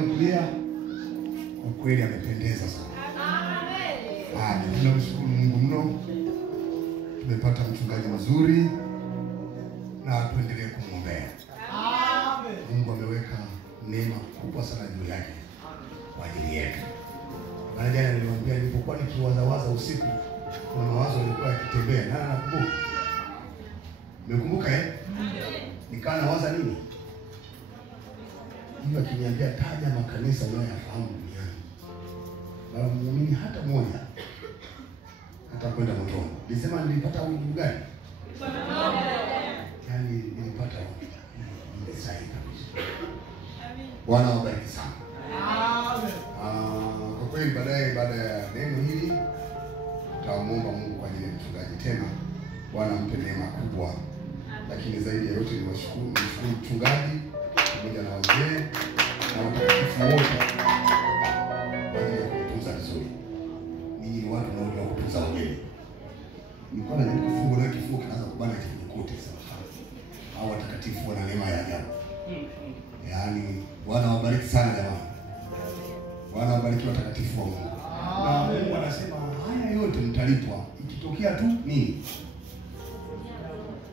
waliokulia kwa kweli amependeza sana. Amen. Tunamshukuru Mungu mno. Tumepata mchungaji mzuri na tuendelee kumwombea. Amen. Mungu ameweka neema kubwa sana juu yake kwa ajili yetu. Maana jana nilimwambia nilipokuwa nikiwaza usiku, kuna mawazo yalikuwa yakitembea. Na nakumbuka. Umekumbuka Nikawa nawaza nini? Hiyo akiniambia taja makanisa unayoyafahamu duniani. Na muumini hata mmoja hata kwenda motoni. Nilisema nilipata ujumbe gani? Yaani nilipata ujumbe sahihi kabisa. Bwana wabariki sana. Amen. Kwa kweli baada ya neno hili tutamuomba Mungu kwa ajili ya mchungaji tena. Bwana mpe neema kubwa. Lakini zaidi ya yote niwashukuru mchungaji pamoja na wazee na watakatifu wote kwa ajili ya kutunza vizuri. Ninyi ni watu wanaojua kutunza wageni. Nilikuwa na kifungo na kifungo kinaanza kubana kwenye kote sana. Hao watakatifu wana neema ya ajabu. Yaani Bwana wabariki sana jamani. Bwana wabariki watakatifu wa Mungu. Na Mungu anasema haya yote mtalipwa ikitokea tu nini?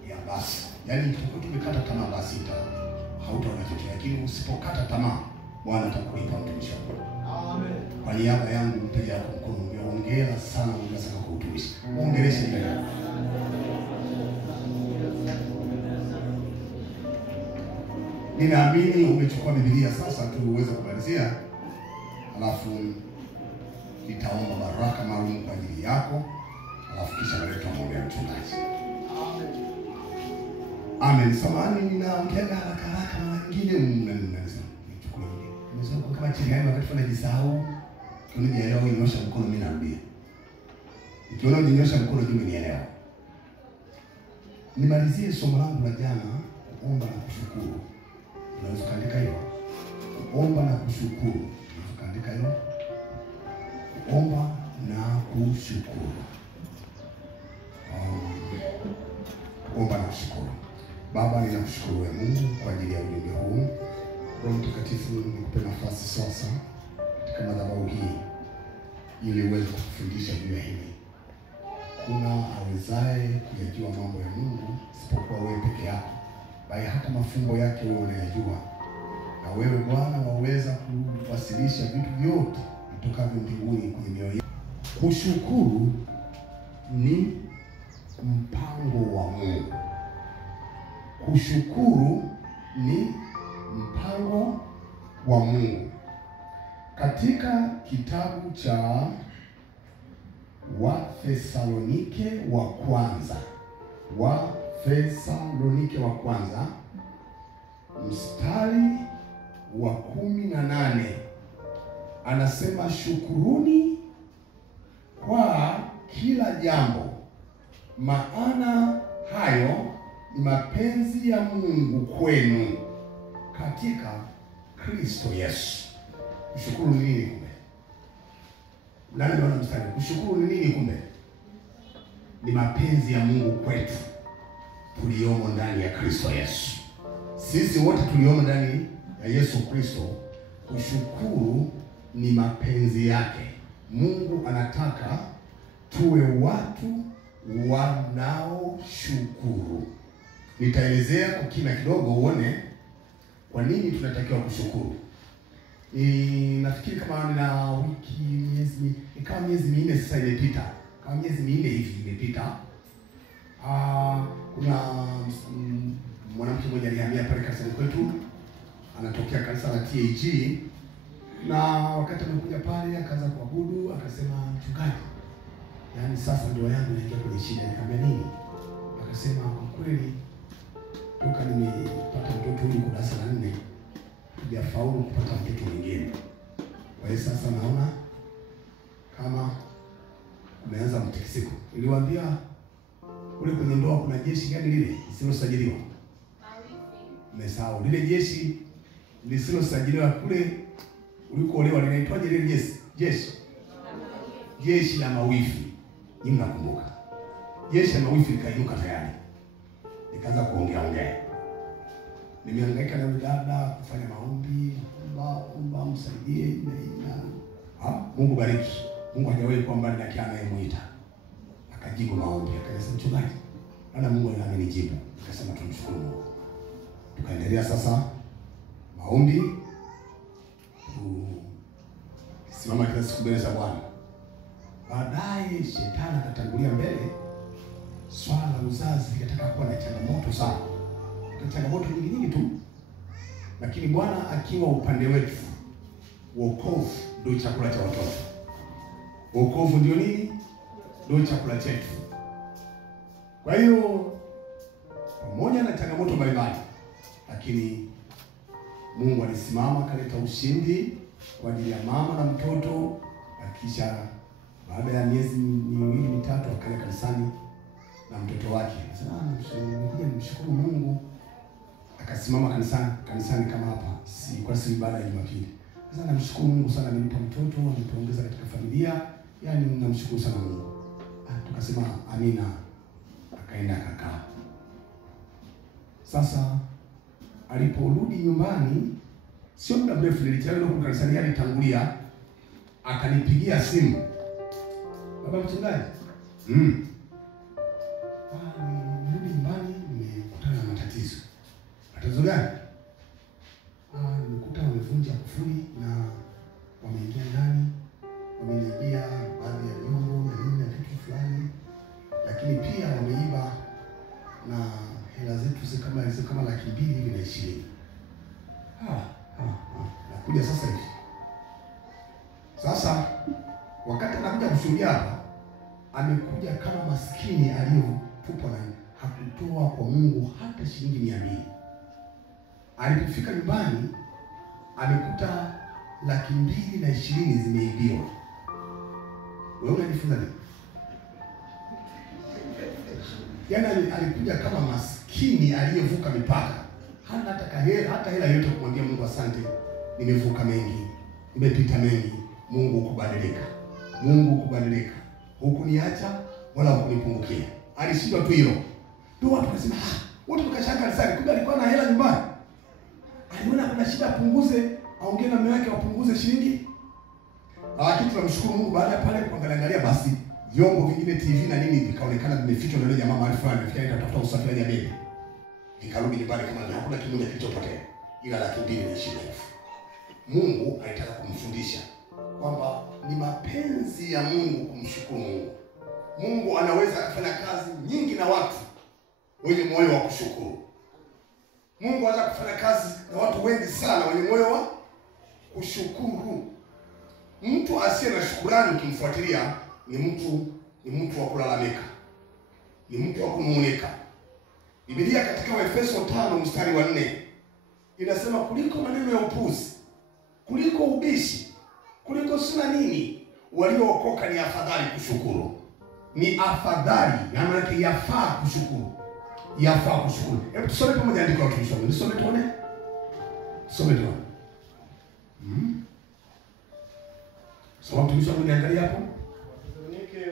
Ya basi. Yaani tukiwa tumekata tamaa basi hautaona chochote, lakini usipokata tamaa Bwana atakulipa mtumishi wako. Amen. Kwa niaba yangu mteja wako mkono, hongera sana kwa utumishi. Hongereshe tena. Ninaamini umechukua Biblia sasa tuweze kumalizia. Alafu nitaomba baraka maalum kwa ajili yako. Alafu kisha baadaye tutamwombea mchungaji. Amen. Samahani ninaongea haraka na wengine mnanisa. Nichukue hili. Nimesema kama chini hapo wakati tunajisahau. Tunajielewa unyosha mkono mimi narudia. Ukiona unyosha mkono juu nielewa. Nimalizie somo langu la jana, kuomba na kushukuru. Unaweza kuandika hiyo. Kuomba na kushukuru. Unaweza kuandika hiyo. Kuomba na kushukuru. Kuomba na kushukuru. Baba, ninakushukuru wewe Mungu kwa ajili ya ujumbe huu. Roho Mtakatifu, nikupe nafasi sasa katika madhabahu hii ili uweze kufundisha juu ya hili. Kuna awezaye kuyajua mambo ya Mungu isipokuwa wewe peke yako, bali hata mafumbo yake wewe unayajua. Na wewe Bwana waweza kuwasilisha vitu vyote vitokavyo mbinguni kwenye mioyo yetu. Kushukuru ni mpango wa Mungu. Kushukuru ni mpango wa Mungu. Katika kitabu cha Wathesalonike wa kwanza mstari wa 18 anasema shukuruni kwa kila jambo, maana hayo ni mapenzi ya Mungu kwenu katika Kristo Yesu. Kushukuru ni nini kumbe? Nani anaona mstari? Kushukuru ni nini kumbe? Ni mapenzi ya Mungu kwetu tuliomo ndani ya Kristo Yesu. Sisi wote tuliomo ndani ya Yesu Kristo. Kushukuru ni mapenzi yake. Mungu anataka tuwe watu wanaoshukuru. Nitaelezea kwa kina kidogo uone kwa nini tunatakiwa kushukuru. Nafikiri kama nina miezi minne sasa imepita. Kama miezi minne hivi imepita. Kuna mwanamke mmoja alihamia pale kanisani kwetu. Anatokea kanisa la TAG. Na wakati amekuja pale akaanza kuabudu, akasema mchungaji, yaani sasa ndoa yangu inaingia kwenye shida. Nikamwambia nini? Akasema kwa kweli toka nimepata mtoto huyu kwa darasa la 4 sijafaulu kupata mtoto mwingine. Kwa hiyo sasa naona kama kumeanza mtikisiko. Niliwaambia kule kwenye ndoa kuna jeshi gani lile lisilosajiliwa? Mmesahau lile jeshi lisilosajiliwa kule ulikoolewa linaitwaje lile jeshi la mawifi. Ni mnakumbuka? Jeshi la mawifi likainuka tayari. Nikaanza kuongea. Nimehangaika na dada kufanya maombi, omba Mungu bariki. Mungu hajawahi kuwa mbali na kila anayemuita. Akajibu maombi, akasema mchungaji, ana Mungu amenijibu. Akasema tumshukuru Mungu. Tukaendelea sasa maombi. Simama kila siku mbele za Bwana. Baadaye shetani akatangulia mbele. Swala la uzazi likataka kuwa na changamoto sana. Kuna changamoto nyingi tu. Lakini Bwana akiwa upande wetu, wokovu ndio chakula cha watoto. Wokovu ndio nini? Ndio chakula chetu. Kwa hiyo pamoja na changamoto mbalimbali, lakini Mungu alisimama akaleta ushindi kwa ajili ya mama na mtoto. Kisha baada ya miezi miwili mitatu akaja kanisani na mtoto wake. Sasa nimshukuru Mungu. Akasimama kanisani kama hapa. Si baada ya Jumapili. Sasa namshukuru Mungu sana, amenipa mtoto, ameniongeza katika familia. Yaani namshukuru sana Mungu. Tukasema amina. Akaenda akakaa. Sasa aliporudi nyumbani, sio muda mrefu nilichelewa huko kanisani, alitangulia akanipigia simu. Baba mchungaji. Nirudi nyumbani nimekutana na matatizo. Matatizo gani? Nimekuta wamevunja kufuli na wameingia ndani, wameingia baadhi ya vyombo na nini na vitu fulani. Lakini pia wameiba na hela zetu kama 220,000. Nakuja sasa hivi. Sasa wakati anakuja kushuhudia hapa, amekuja kama maskini aliyotupwa na hakutoa kwa Mungu hata shilingi 200. Alipofika nyumbani amekuta 220,000 zimeibiwa. Wewe unajifunza nini? Yaani alikuja kama maskini aliyevuka mipaka. Hana hata hela yote kumwambia Mungu asante. Nimevuka mengi, nimepita mengi. Mungu kubadilika. Mungu kubadilika. Hukuniacha wala hukunipungukia. Alishindwa tu hilo. Ndio watu wasema, wote tukashanga kanisani, kumbe alikuwa na hela nyumbani. Aliona kuna shida apunguze, aongee na mume wake wapunguze shilingi. Lakini tunamshukuru Mungu, baada ya pale kuangalia basi vyombo vingine TV na nini vikaonekana vimefichwa na yule jamaa mahali fulani, afikia kutafuta usafiri wa bebe. Nikarudi nyumbani kama hakuna kimoja kilichopotea, ila 220,000. Mungu alitaka kumfundisha kwamba ni mapenzi ya Mungu kumshukuru Mungu. Mungu anaweza kufanya kazi nyingi na watu wenye moyo wa kushukuru. Mungu anaweza kufanya kazi na watu wengi sana wenye moyo wa kushukuru. Mtu asiye na shukrani ukimfuatilia ni mtu wa kulalamika. Ni mtu wa kunung'unika. Biblia katika Efeso 5 mstari wa 4 inasema kuliko maneno ya upuzi, kuliko ubishi, kuliko sina nini, waliookoka ni afadhali kushukuru. Ni afadhali, maana yake yafaa kushukuru. Yafaa kushukuru. Hebu tusome pamoja andiko la tusome. Tusome tuone. Tusome tuone. Soma tulisha kuniangalia hapo. Wathesalonike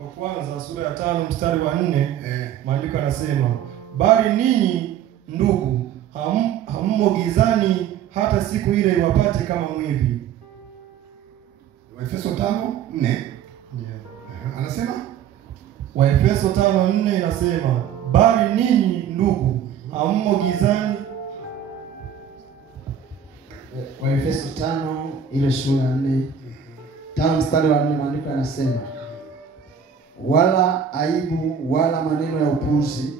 wa kwanza sura ya 5 mstari wa 4, maandiko yanasema, bali ninyi ndugu hammo gizani hata siku ile iwapate kama mwivi. Waefeso 5:4. Anasema Waefeso 5:4 inasema, bali ninyi ndugu hammo gizani. Waefeso 5 ile sura 4 5 mstari wa 4, maandiko yanasema, wala aibu wala maneno ya upuzi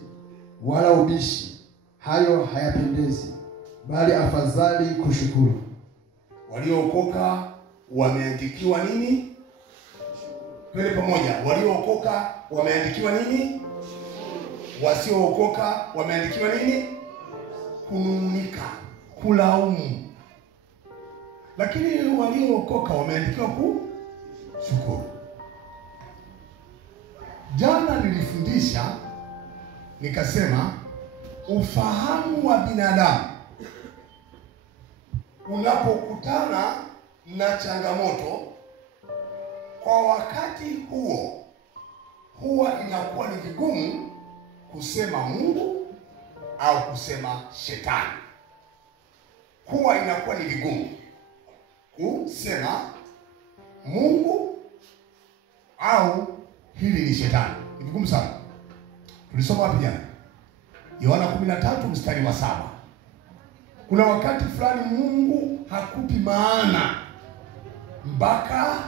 wala ubishi, hayo hayapendezi, bali afadhali kushukuru. Waliookoka wameandikiwa nini? Twende pamoja. Waliookoka wameandikiwa nini? Wasiookoka wameandikiwa nini? Kunung'unika, kulaumu. Lakini waliookoka wameandikiwa kushukuru. Jana nilifundisha nikasema ufahamu wa binadamu unapokutana na changamoto kwa wakati huo huwa inakuwa ni vigumu kusema Mungu au kusema shetani. Huwa inakuwa ni vigumu kusema Mungu au hili ni shetani. Ni vigumu sana. Tulisoma wapi jana? Yohana 13 mstari wa 7. Kuna wakati fulani Mungu hakupi maana mpaka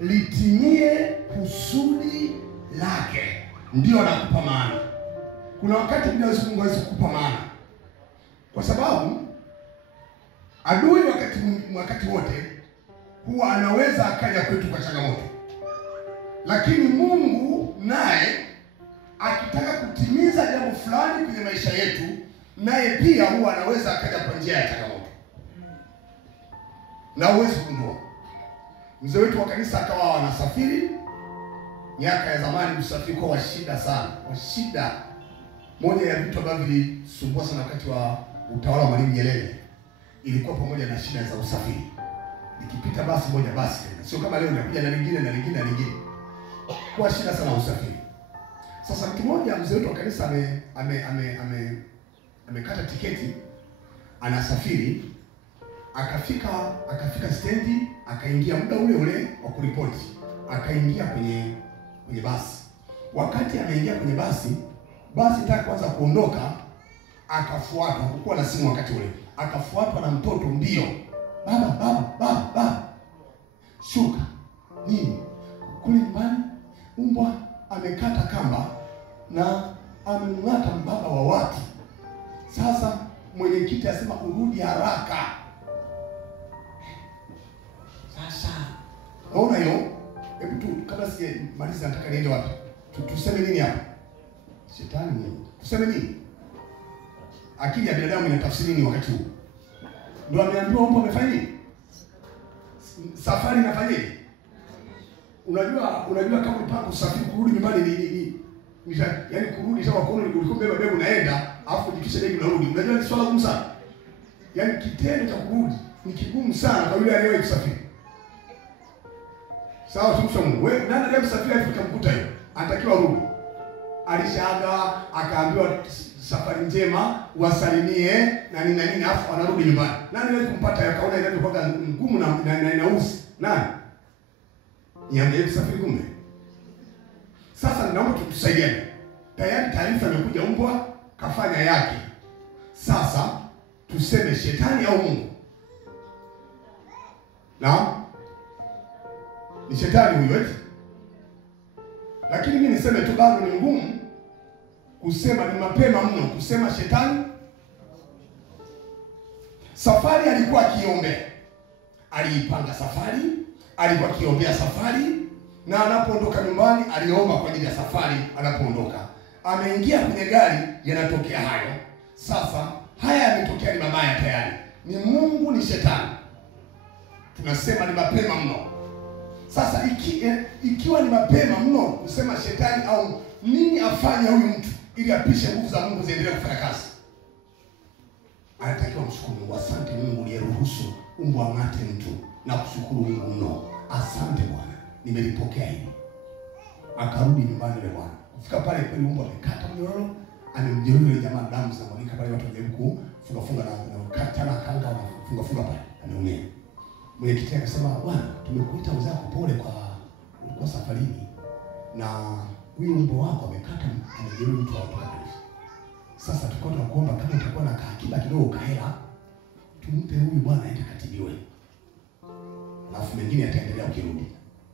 litimie kusudi lake, ndio anakupa maana. Kuna wakati Mungu hawezi kukupa maana, kwa sababu adui wakati wote huwa anaweza akaja kwetu kwa changamoto, lakini Mungu naye akitaka kutimiza jambo fulani kwenye maisha yetu, naye pia huwa anaweza akaja kwa njia ya changamoto. Na uwezi kugundua. Mzee wetu wa kanisa akawa wanasafiri miaka ya zamani, usafiri kwa shida sana, kwa shida. Moja ya vitu ambavyo vilisumbua sana wakati wa utawala wa Mwalimu Nyerere ilikuwa pamoja na shida za usafiri. Nikipita basi moja basi tena, sio kama leo nakuja na lingine na lingine na lingine. Kwa shida sana usafiri. Sasa mtu mmoja, mzee wetu wa kanisa amekata tiketi, anasafiri, akafika stendi, akaingia muda ule ule wa kuripoti, akaingia kwenye basi. Wakati ameingia kwenye basi taka kwanza kuondoka, akafuatwa, hakuwa na simu wakati ule, akafuatwa na mtoto mbio. Baba, shuka. Nini? Kule nyumbani umbwa amekata kamba na amemng'ata baba wa watu. Sasa mwenyekiti asema urudi haraka. Sasa unaona hiyo? Hebu tu kabla sijamaliza nataka niende wapi? Tuseme nini hapa? Shetani nini? Tuseme nini? Akili ya binadamu inatafsiri nini wakati huu? Ndio ameambiwa umbwa amefanya nini? Safari inafanyaje? Unajua kama unapanga usafiri kurudi nyumbani ni yaani kurudi sawa kwa ulikuwa mbele bebe unaenda afu jikisha begi unarudi. Unajua ni swala gumu sana. Yaani kitendo cha kurudi ni kigumu sana kwa yule aliyewahi kusafiri. Sawa tumsha Mungu. Wewe nani ndiye msafiri Afrika mkuta hiyo? Anatakiwa rudi. Alishaaga akaambiwa safari njema, wasalimie na nini afu anarudi nyumbani. Nani anaweza kumpata akaona inavyokuwa ngumu na inausi? Nani? Niambie kusafiri kumbe. Sasa naomba tutusaidiane. Tayari taarifa imekuja, umbwa kafanya yake. Sasa tuseme shetani au Mungu? Naam. Ni shetani huyo eti. Lakini mimi niseme tu bado ni ngumu kusema, ni mapema mno kusema shetani. Safari alikuwa akiombea. Aliipanga safari, alikuwa akiombea safari, na anapoondoka nyumbani aliomba kwa ajili ya safari anapoondoka. Ameingia kwenye gari, yanatokea hayo. Sasa haya yametokea, ni mabaya tayari. Ni Mungu ni shetani? Tunasema ni mapema mno. Sasa ikiwa ni mapema mno kusema shetani au nini afanye huyu mtu ili apishe nguvu za Mungu ziendelee kufanya kazi? Anatakiwa mshukuru Mungu. Asante Mungu uliyeruhusu umbwa ang'ate mtu, na kushukuru Mungu mno. Asante Bwana, nimelipokea hili. Akarudi nyumbani yule bwana. Kufika pale kweli umbwa amekata mnyororo, amemjeruhi yule jamaa, damu zinamwagika pale, watu wajaribu kufunga na kata na kanga na funga pale, ameumia. Mwenyekiti akasema, bwana, tumekuita uzako pole kwa ulikuwa safarini na huyu umbwa wako amekata amejeruhi mtu wa watu. Sasa tulikuwa tunakuomba kama utakuwa na akiba kidogo kahela, tumpe huyu bwana aende katibiwe, alafu mengine ataendelea ukirudi.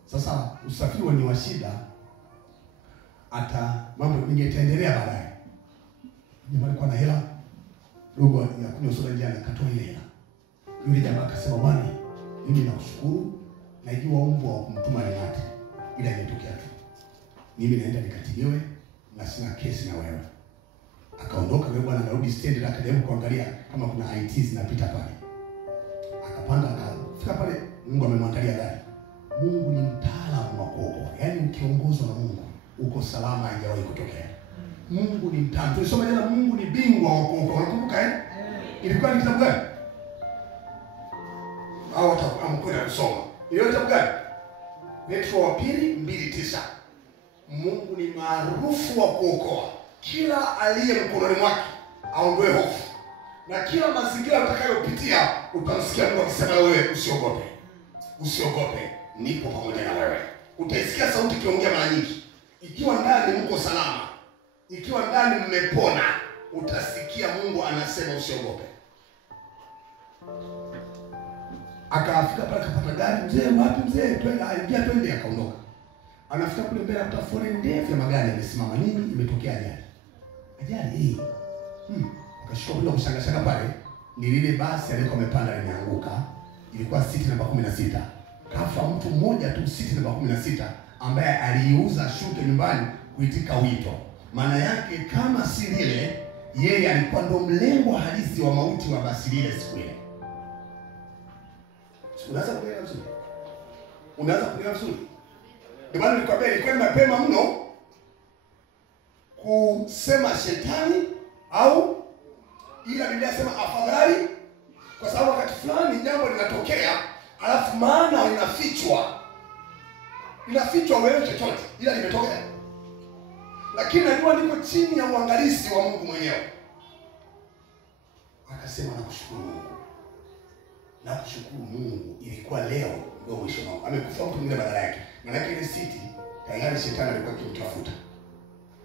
Sasa usafiri ni wa shida, hata mambo mengine yataendelea baadaye. Jamaa alikuwa na hela dogo ya kunywa soda jana, akatoa ile hela. Yule jamaa akasema, bwana, mimi nakushukuru, najua umbwa wa kumtuma ni ng'ate, ila imetokea tu. Mimi naenda nikatibiwe na sina kesi na wewe. Akaondoka yule bwana, anarudi stendi, akajaribu kuangalia kama kuna IT zinapita pale. Akapanda akafika pale, Mungu amemwangalia gari. Mungu ni mtaalamu wa kuokoa. Yaani ukiongozwa na Mungu uko salama, haijawahi kutokea. Mungu ni mtaalamu. Tulisoma jana Mungu ni bingwa wa kuokoa. Unakumbuka eh? Ilikuwa ni kitabu gani? Au amkwenda kusoma. Ile kitabu gani? Petro wa pili 2:9. Mungu ni maarufu wa kuokoa. Kila aliye mkononi mwake aondoe hofu. Na kila mazingira utakayopitia utamsikia Mungu akisema wewe usiogope. Usiogope. nipo pamoja na wewe. Utaisikia sauti ikiongea mara nyingi. Ikiwa ndani mko salama, ikiwa ndani mmepona, utasikia Mungu anasema usiogope. Akafika pale akapata gari, mzee wapi mzee? Twende, aingia twende, akaondoka. Anafika kule mbele akuta foleni ndefu ya magari yamesimama. Nini imetokea? Ajali. Ajali hii. Akashuka bila kushanga pale. Ni lile basi alikuwa amepanda limeanguka. Ilikuwa siti namba 16. Kafa mtu mmoja tu, siti namba 16, ambaye aliuza shuke nyumbani kuitika wito. Maana yake kama si lile, yeye alikuwa ndo mlengwa halisi wa mauti wa basi lile siku ile. Unaweza kuelewa vizuri? Unaweza kuelewa vizuri? Ndio maana nilikwambia ilikuwa mapema mno kusema shetani au ila Biblia inasema afadhali, kwa sababu wakati fulani jambo linatokea alafu maana inafichwa wewe chochote ila limetokea. Lakini najua niko chini ya uangalizi wa Mungu mwenyewe. Akasema nakushukuru Mungu. Nakushukuru Mungu, ilikuwa leo ndio mwisho wangu. Amekufa mtu mwingine badala yake. Maana ile siti tayari shetani alikuwa akimtafuta.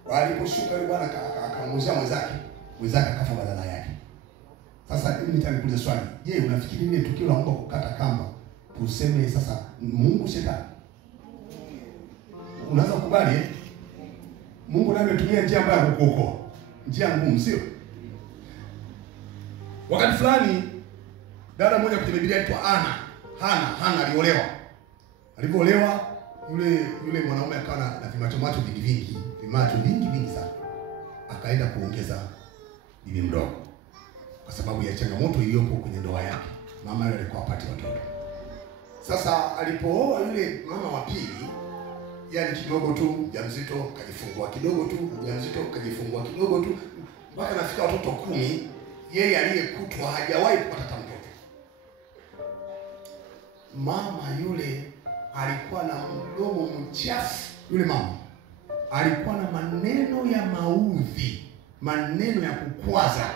Waliposhuka yule bwana akamuuzia mwenzake akafa badala yake. Sasa mimi nitakuuliza swali. Je, unafikiri ile tukio la Mungu kukata kamba tuseme sasa Mungu shetani? Unaweza kukubali Mungu naye ametumia njia ambayo ya kukuokoa. Njia ngumu, sio? Wakati fulani dada mmoja kwenye Biblia aitwa Hana aliolewa. Alipoolewa yule mwanaume akawa na vimacho vingi sana. Akaenda kuongeza bibi mdogo kwa sababu ya changamoto iliyopo kwenye ndoa yake. Mama yule alikuwa apati watoto. Sasa alipooa yule mama wa pili, yani kidogo tu mjamzito kajifungua, kidogo tu mjamzito kajifungua, kidogo tu mpaka nafika watoto 10, yeye aliyekutwa hajawahi kupata mtoto. Mama yule alikuwa na mdomo mchafu. Yule mama alikuwa na maneno ya maudhi, maneno ya kukwaza.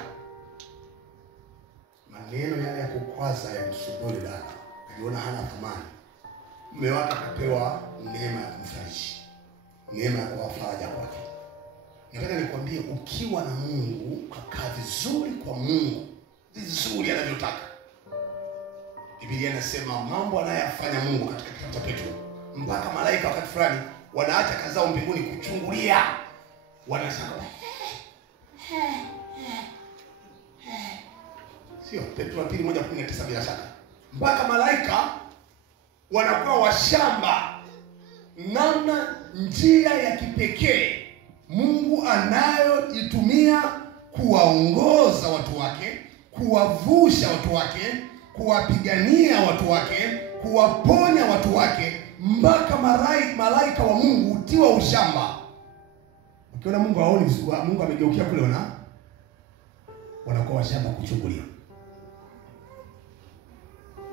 Maneno yale ya kukwaza ya msuguri dada. Aliona hana thamani. Mume wake akapewa neema ya kumfariji, neema ya kuwa faraja kwake. Nataka nikwambie, ukiwa na Mungu, ukakaa vizuri kwa Mungu, vizuri anavyotaka. Biblia inasema mambo anayofanya Mungu katika kitabu cha Petro, mpaka malaika wakati fulani wanaacha kazi zao mbinguni kuchungulia. Wanasema sio Petro 2:19 bila shaka. Mpaka malaika wanakuwa washamba namna njia ya kipekee Mungu anayoitumia kuwaongoza watu wake, kuwavusha watu wake, kuwapigania watu wake, kuwaponya watu wake, mpaka malaika wa Mungu utiwa ushamba. Ukiona Mungu haoni, Mungu amegeukia kule, wanakuwa washamba kuchungulia.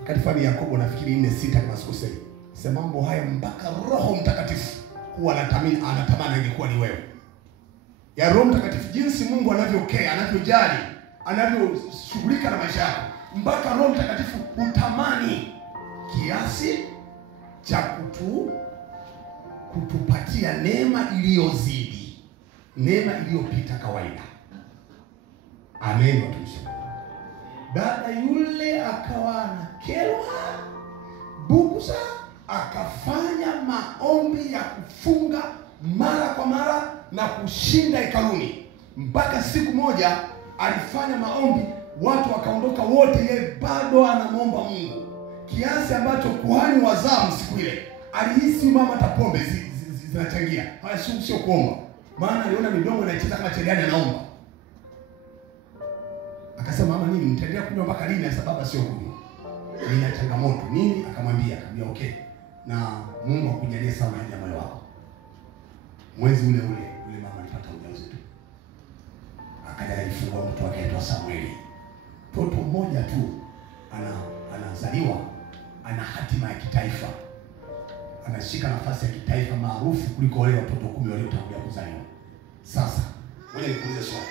Katika Yakobo nafikiri 4:6 kama sikosei, sema mambo haya mpaka Roho Mtakatifu huwa anatamani ingekuwa ni wewe. Ya Roho Mtakatifu, jinsi Mungu anavyokea, anavyojali, anavyoshughulika na maisha yako, mpaka Roho Mtakatifu utamani kiasi cha kutupatia neema iliyozidi, neema iliyopita kawaida. Amen watumishi. Dada yule akawa anakelwa bugusa, akafanya maombi ya kufunga mara kwa mara na kushinda hekaluni. Mpaka siku moja alifanya maombi, watu wakaondoka wote, yeye bado anamwomba Mungu, kiasi ambacho kuhani wa zamu siku ile alihisi mama hata pombe zinachangia. Haya sio kuomba, maana aliona midomo inacheza kama cheliani anaomba. Akasema mama, nini mtaendelea kunywa mpaka lini? Sababu sio kunywa, nina changamoto nini? Akamwambia okay, na Mungu akujalie sana ya moyo wako. Mwezi ule mama alipata ujauzito, akaja alifungua mtoto wake aitwa Samueli. Mtoto mmoja tu anazaliwa, ana hatima ya kitaifa, anashika nafasi ya kitaifa maarufu kuliko wale watoto 10 waliotangulia kuzaliwa. Sasa wewe nikuulize swali,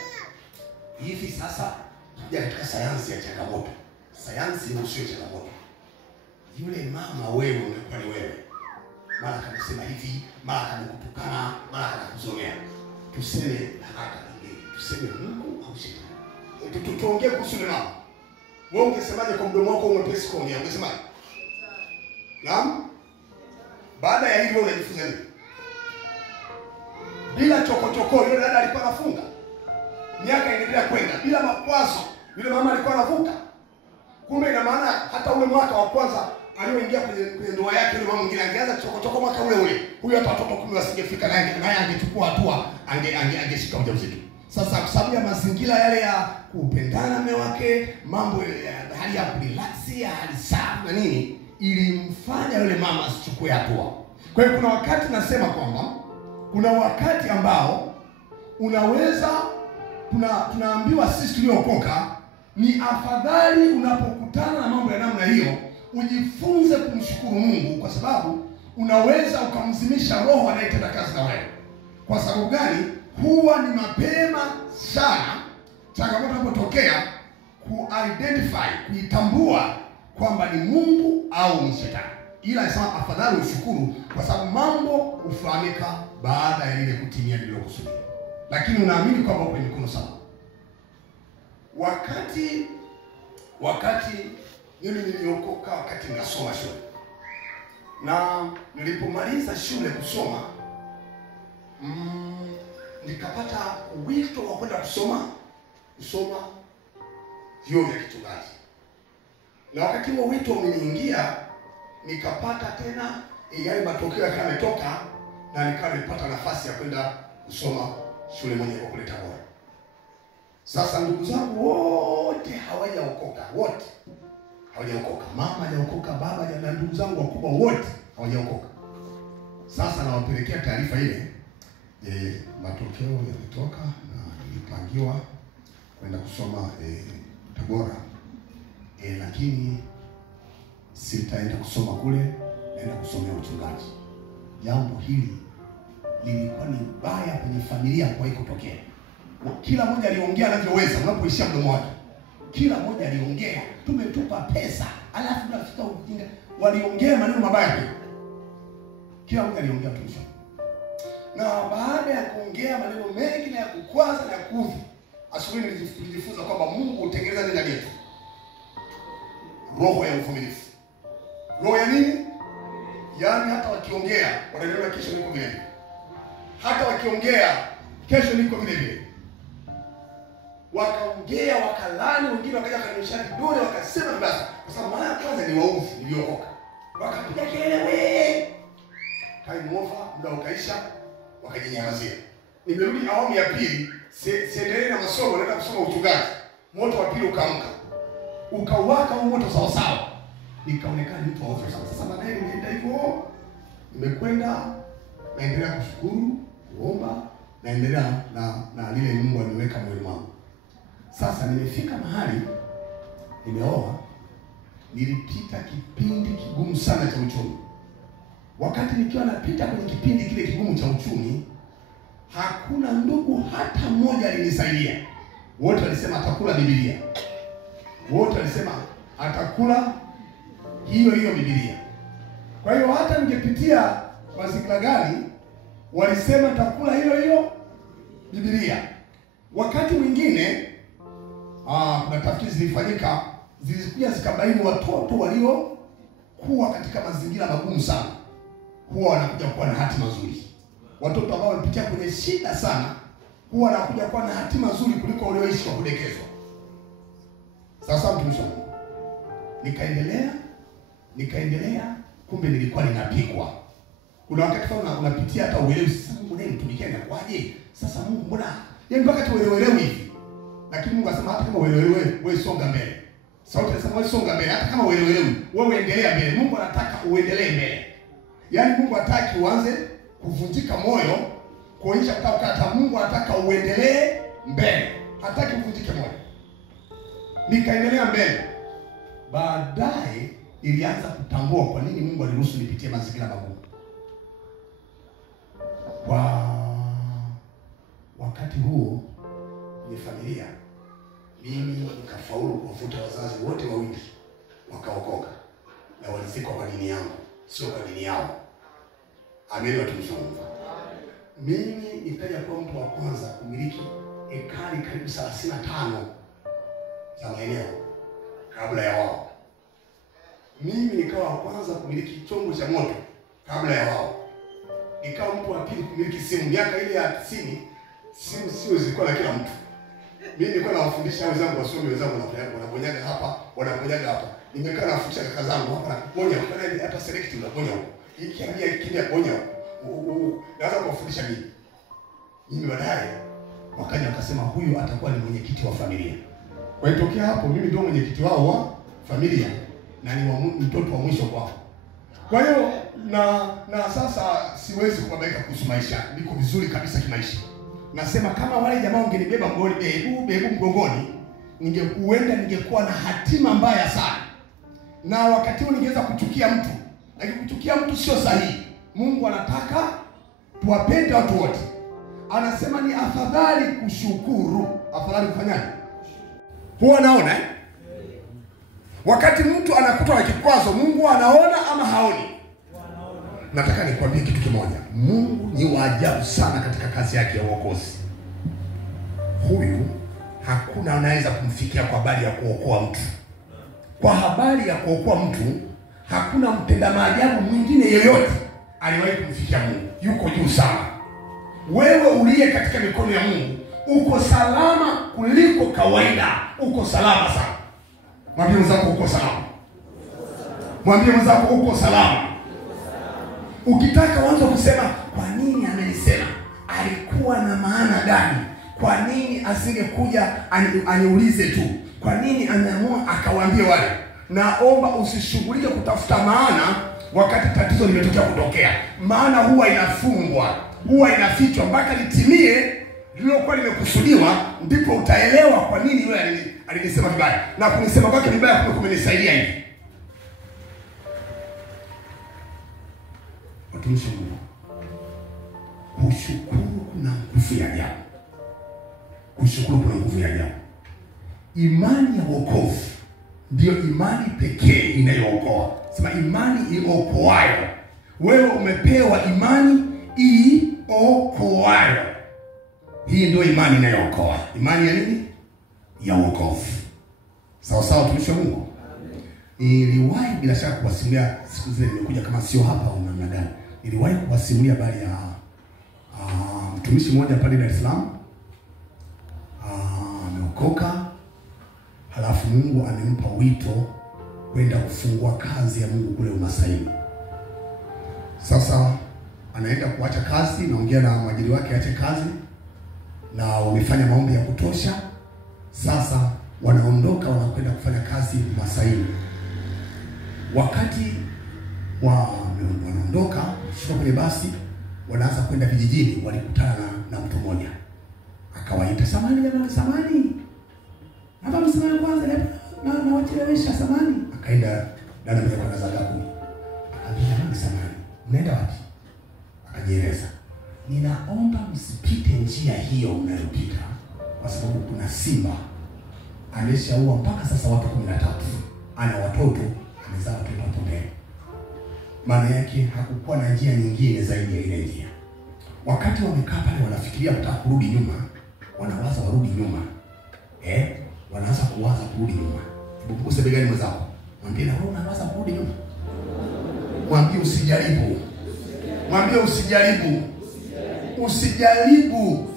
hivi sasa tuja katika sayansi ya changamoto, sayansi sio changamoto. Yule mama wewe ungekuwa ni wewe, mara kanasema hivi, mara kanakutukana, mara kanakuzomea. Tuseme haraka nyingine. Tuseme Mungu au shetani. Tuongee kuhusu ile mama. Wewe ungesemaje kwa mdomo wako umepesi kuongea? Ungesemaje? Naam? Baada ya hilo unajifunza nini? Bila chokochoko, yule dada alikuwa anafunga. Miaka inaendelea kwenda bila makwazo. Yule mama alikuwa anavuka. Kumbe ina maana hata ule mwaka wa kwanza alioingia kwenye ndoa yake yule mama mwingine angeanza chokochoko mwaka ule ule. Huyo hata watoto 10 wasingefika naye angechukua hatua, angeshika ujauzito. Sasa kwa sababu ya mazingira yale ya kupendana mume wake, mambo ya hali ya relax, ya hali safi na nini, ilimfanya yule mama asichukue hatua. Kwa hiyo kuna wakati nasema kwamba kuna wakati ambao unaweza tunaambiwa sisi tuliokoka ni afadhali unapokutana na mambo ya namna hiyo ujifunze kumshukuru Mungu, kwa sababu unaweza ukamzimisha roho anayetenda kazi na wewe. Kwa sababu gani? Huwa ni mapema sana changamoto inapotokea ku-identify, kuitambua kwamba ni Mungu au ni shetani. Ila nasema afadhali ushukuru, kwa sababu mambo hufahamika baada ya ile kutimia lililokusudia. Lakini unaamini kwamba uko kwenye mikono sawa. Wakati mimi niliokoka, wakati ninasoma shule. Na nilipomaliza shule kusoma, nikapata wito wa kwenda kusoma vyuo vya kichungaji. Na wakati huo wito umeniingia, nikapata tena yale matokeo yakawa yametoka, na nikawa nimepata nafasi ya kwenda kusoma shule moja kwa kule Tabora. Sasa ndugu zangu wote hawajaokoka, wote hawajaokoka. Mama hajaokoka, baba na ndugu zangu wakubwa wote hawajaokoka. Sasa nawapelekea taarifa ile, matokeo yametoka na nilipangiwa kwenda kusoma Tabora. Lakini sitaenda kusoma kule, naenda kusomea uchungaji. Jambo hili lilikuwa ni baya kwenye familia kwa kutokea. Kila mmoja aliongea anavyoweza, unapoishia mdomo wake. Kila mmoja aliongea, tumetupa pesa, alafu tunafika ujinga. Waliongea maneno mabaya. Kila mmoja aliongea tu. Na baada ya kuongea maneno mengi na ya kukwaza na ya kuudhi, asubuhi nilijifunza kwamba Mungu hutengeneza nini ndani yetu? Roho ya uvumilivu. Roho ya nini? Yaani hata wakiongea, wanaelewa kesho niko vile vile. Hata wakiongea, kesho niko vile vile. Wakaongea, wakalani, wengine wakaja kanishana kidole, wakasema basi. Kwa sababu mara ya kwanza ni waovu, niliokoka. Wakapiga kelele we. Time over, muda ukaisha, wakajinyamazia. Nimerudi awamu ya pili, siendelee na masomo, naenda kusoma uchungaji. Moto wa pili ukaamka. Ukawaka huo moto sawa sawa. Nikaonekana mtu wa ovyo sana. Sasa baadaye nimeenda hivyo, nimekwenda naendelea kushukuru, kuomba, naendelea na lile Mungu ameweka moyoni mwangu. Sasa nimefika mahali nimeoa, nilipita kipindi kigumu sana cha uchumi. Wakati nikiwa napita kwenye kipindi kile kigumu cha uchumi, hakuna ndugu hata mmoja alinisaidia. Wote walisema atakula Biblia. Wote walisema atakula hiyo Biblia. Kwa hiyo hata ningepitia mazingira gani, walisema atakula hiyo Biblia. Wakati mwingine kuna tafiti zilifanyika, zilikuja zikabaini watoto waliokuwa katika mazingira magumu sana huwa wanakuja kuwa na hatima nzuri. Watoto ambao walipitia kwenye shida sana huwa wanakuja kuwa na hatima nzuri kuliko walioishi kwa kudekezwa. Sasa mtumishi wangu, nikaendelea, kumbe nilikuwa ninapigwa. Kuna wakati fulani unapitia hata uelewi, sasa Mungu naye mtumikia na kwaje? Sasa Mungu mbona? Yaani mpaka tuelewe hivi. Lakini Mungu anasema hata kama wewe songa mbele. Sauti inasema wewe songa mbele, hata kama wewe endelea mbele. Mungu anataka uendelee mbele. Yaani Mungu hataki uanze kuvunjika moyo, kuonyesha kukata. Mungu anataka uendelee mbele. Hataki uvunjike moyo. Nikaendelea mbele. Baadaye ilianza kutambua kwa nini Mungu aliruhusu nipitie mazingira magumu. Wakati huo ni familia, mimi nikafaulu kuwavuta wazazi wote wawili wakaokoka, na walizikwa kwa dini yangu, sio kwa dini yao. Amini watumishi wa Mungu. Mimi nikaja kuwa mtu wa kwanza kumiliki ekari karibu 35 za maeneo kabla ya wao. Mimi nikawa wa kwanza kumiliki chombo cha moto kabla ya wao. Nikawa mtu wa pili kumiliki simu. Miaka ile ya 90 simu sio zilikuwa na kila mtu. Mimi nilikuwa nawafundisha wenzangu wasomi wenzangu wanabonyaga hapa, wanabonyaga hapa. Nimekaa nafundisha kaka zangu hapa na kuponya kana hata select unaponya huko. Ikiambia ponya huko. Naanza kuwafundisha mimi. Mimi baadaye wakaja wakasema huyu atakuwa ni mwenyekiti wa familia. Kwa hiyo tokea hapo mimi ndio mwenyekiti wao wa familia na ni mtoto wa mwisho kwao. Kwa hiyo na sasa siwezi kubabaika kuhusu maisha. Niko vizuri kabisa kimaisha. Nasema kama wale jamaa wangenibeba mgongoni, ningekuwa na hatima mbaya sana. Na wakati huo ningeweza kuchukia mtu. Lakini kuchukia mtu sio sahihi. Mungu anataka tuwapende watu wote. Anasema ni afadhali kushukuru, afadhali kufanyaje? Huwa anaona wakati mtu anakutwa na kikwazo, Mungu anaona ama haoni? Nataka nikwambie kitu kimoja. Mungu ni wa ajabu sana katika kazi yake ya uokozi. Huyu hakuna anaweza kumfikia kwa habari ya kuokoa mtu. Kwa habari ya kuokoa mtu, hakuna mtenda maajabu mwingine yeyote aliwahi kumfikia Mungu. Yuko juu sana. Wewe uliye katika mikono ya Mungu, uko salama kuliko kawaida. Uko salama sana. Mwambie mwenzako uko salama. Mwambie mwenzako uko salama. Ukitaka uanze kusema kwa nini amenisema? Alikuwa na maana gani? Kwa nini asingekuja aniulize tu? Kwa nini ameamua akawaambie wale? Naomba usishughulike kutafuta maana wakati tatizo limetokea kutokea. Maana huwa inafungwa, huwa inafichwa mpaka litimie lilokuwa limekusudiwa, ndipo utaelewa kwa nini yule alinisema vibaya. Na kunisema kwake vibaya kumenisaidia hivi. Watumishi wa Mungu, kushukuru kuna nguvu ya ajabu. Kushukuru kuna nguvu ya ajabu. Imani ya wokovu ndio imani pekee inayookoa. Sema imani iokoayo. Wewe umepewa imani iokoayo. Hii ndio imani inayookoa. Imani ya nini? Ya wokovu. Sawa sawa watumishi wa Mungu. Niliwahi bila shaka kuwasimulia siku zile nimekuja kama sio hapa au namna gani. Niliwahi kuwasimulia habari ya mtumishi mmoja pale Dar es Salaam. Ameokoka. Halafu Mungu amempa wito kwenda kufungua kazi ya Mungu kule Umasaini. Sasa anaenda kuacha kazi, naongea na mwajiri wake aache kazi, na wamefanya maombi ya kutosha. Sasa wanaondoka wanakwenda kufanya kazi Umasaini. Wakati wanaondoka shuka kwenye basi wanaanza kwenda vijijini, walikutana na mtu mmoja. Akawaita, samani jamani, samani. Hapa msamani kwanza na wachelewesha samani. Akaenda dada mmoja kwa zaga kuu. Akaambia, samani, mnaenda wapi? Akajieleza. Ninaomba msipite njia hiyo mnayopita kwa sababu kuna simba ameshaua mpaka sasa watu 13. Ana watoto, amezaa watoto wapondeni. Maana yake hakukuwa na njia nyingine zaidi ya ile njia. Wakati wamekaa pale wanafikiria kutaka kurudi nyuma, wanawaza warudi nyuma. Wanaanza kuwaza kurudi nyuma. Hebu useme gani mwenzako? Mwambie na wewe unawaza kurudi nyuma. Mwambie usijaribu. Mwambie usijaribu. Usijaribu.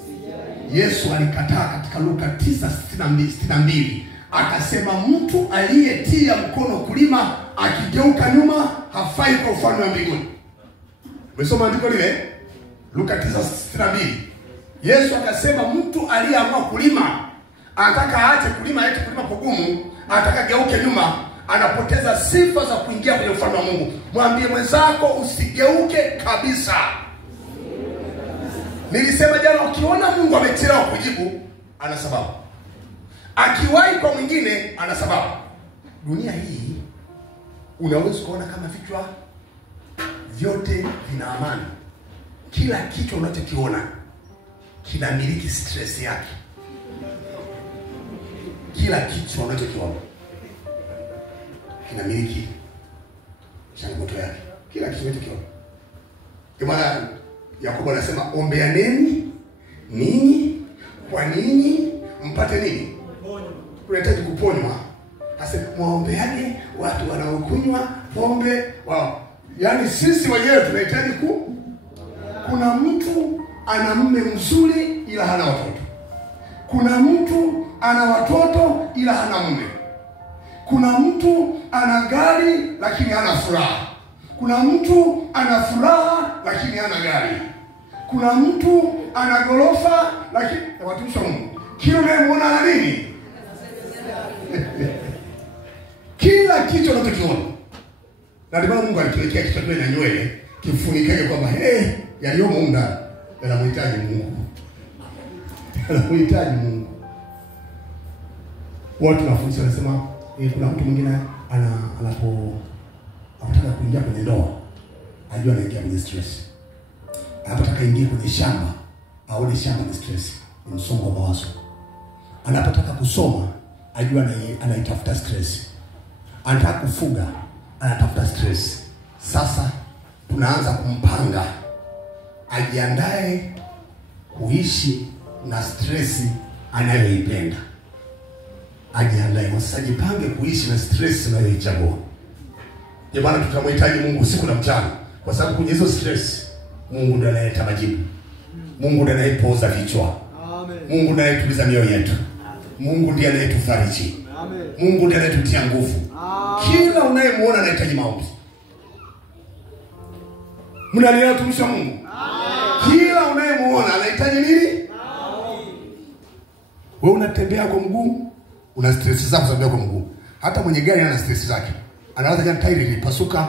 Yesu alikataa katika Luka 9:62. Akasema mtu aliyetia mkono kulima akigeuka nyuma hafai kwa ufalme wa mbinguni. Umesoma andiko lile? Luka 9:62. Yesu akasema mtu aliyeamua kulima, anataka aache kulima, eti kulima kugumu, anataka geuke nyuma, anapoteza sifa za kuingia kwenye ufalme wa Mungu. Mwambie mwenzako usigeuke kabisa. Nilisema jana, ukiona Mungu amechelewa kujibu, ana sababu. Akiwahi kwa mwingine, ana sababu. Dunia hii unaweza kuona kama vichwa vyote vina amani. Kila kichwa unachokiona kinamiliki stress yake. Kila kichwa unachokiona kinamiliki changamoto yake. Kila kichwa unachokiona. Maana Yakobo anasema ombeaneni ninyi kwa ninyi mpate nini? Kuponywa. Unahitaji kuponywa. Sasa muombeaje watu wanaokunywa pombe wao? Yaani sisi wenyewe tunahitaji kuna mtu ana mume mzuri ila hana watoto. Kuna mtu ana watoto ila hana mume. Kuna mtu ana gari lakini hana furaha. Kuna mtu ana furaha lakini hana gari. Kuna mtu ana gorofa lakini watumishi wa Mungu, kila unayemwona ana nini? Kila kitu unachokiona. Na ndio Mungu alituwekea kichwa na nywele kifunikaje kwamba yaliyomo ndani yanamhitaji Mungu. Yanamhitaji Mungu. Watu wanafundisha wanasema kuna mtu mwingine anataka kuingia kwenye ndoa, ajua anaingia kwenye stress. Anapotaka ingie kwenye shamba, aone shamba ni stress, ni msongo wa mawazo. Anapotaka kusoma, ajua anaitafuta stress. Anataka kufuga, anatafuta stress. Sasa tunaanza kumpanga ajiandae kuishi na stress anayoipenda. Ajiandae, usijipange kuishi na stress unayoichagua. Jamani, tutamhitaji Mungu siku na mchana, kwa sababu kwenye hizo stress Mungu ndiye anayeleta majibu. Mungu ndiye anayepoza vichwa. Amen. Mungu ndiye anayetuliza mioyo yetu. Mungu ndiye anayetufariji. Amen. Mungu ndiye anayetutia nguvu. Kila unayemuona anahitaji maombi. Mnalielewa watumishi wa Mungu? Amen. Kila unayemuona anahitaji nini? Maombi. Wewe unatembea kwa mguu, una stress zako za kutembea kwa mguu. Hata mwenye gari ana stress zake. Anawaza jana tairi lilipasuka,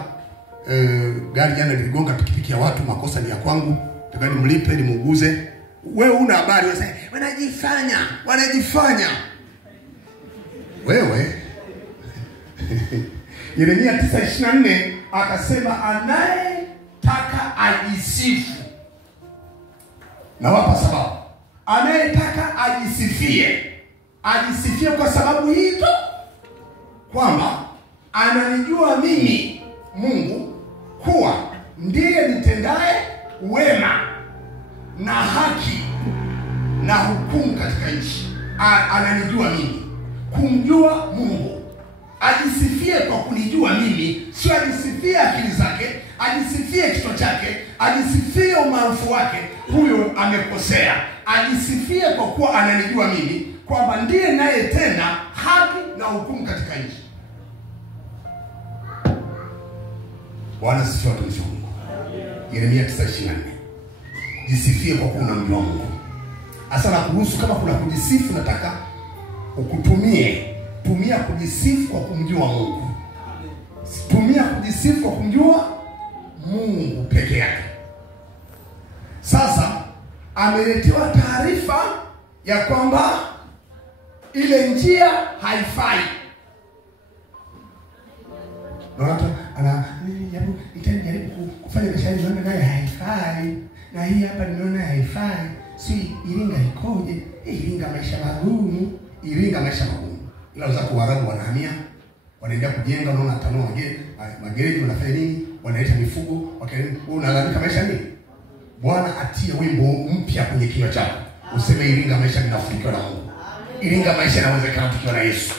gari jana liligonga pikipiki ya watu, makosa ni ya kwangu, nataka nimlipe, nimuuguze. Wewe una habari, wewe wanajifanya. Wewe Yeremia 9:24 akasema anayetaka ajisifu. Na wapa sababu. Anayetaka ajisifie kwa sababu hii tu, kwamba ananijua mimi Mungu kuwa ndiye nitendaye wema na haki na hukumu katika nchi. Ananijua mimi. Kumjua Mungu. Ajisifie kwa kunijua mimi, sio ajisifie akili zake, ajisifie kichwa chake, ajisifie umaarufu wake. Huyo amekosea. Ajisifie kwa kuwa ananijua mimi, kwamba ndiye nayetenda haki na hukumu katika nchi. Bwana sifiwe watumishi wa Mungu. Yeremia 9:24. Jisifie kwa kuwa unamjua Mungu. Hasa na kuhusu kama kuna kujisifu, nataka tumia kujisifu kwa kumjua Mungu. Tumia kujisifu kwa kumjua Mungu peke yake. Sasa ameletewa taarifa ya kwamba ile njia haifai. Nitajaribu kufanya biashara nione naye haifai. Na hii hapa nimeona haifai. Si Iringa ikoje? Iringa maisha magumu. Ila wazako Waarabu wanahamia, wanaendelea kujenga, unaona tanua magereji wanafanya nini? Wanaleta mifugo, unalalamika maisha nini? Bwana atie wimbo mpya kwenye kinywa chako. Useme Iringa maisha ninafunikiwa na Mungu. Iringa maisha yanawezekana tukiwa na Yesu.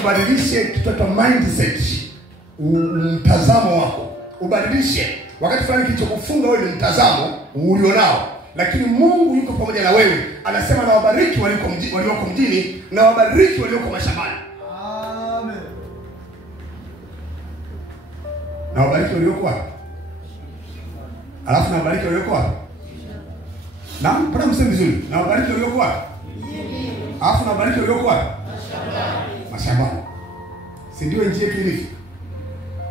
Ubadilishe kitoto mindset. Mtazamo wako. Ubadilishe. Wakati fulani kilichokufunga wewe ni mtazamo ulionao. Lakini Mungu yuko pamoja na wewe. Anasema na wabariki walioko mjini na wabariki walioko mashambani. Amen. Na wabariki walioko wapi? Alafu na wabariki walioko wapi? Naam, mbona mseme vizuri? Na wabariki walioko wapi? Alafu na wabariki walioko wapi? Mashambani. Si ndio nchi yetu ilivyo?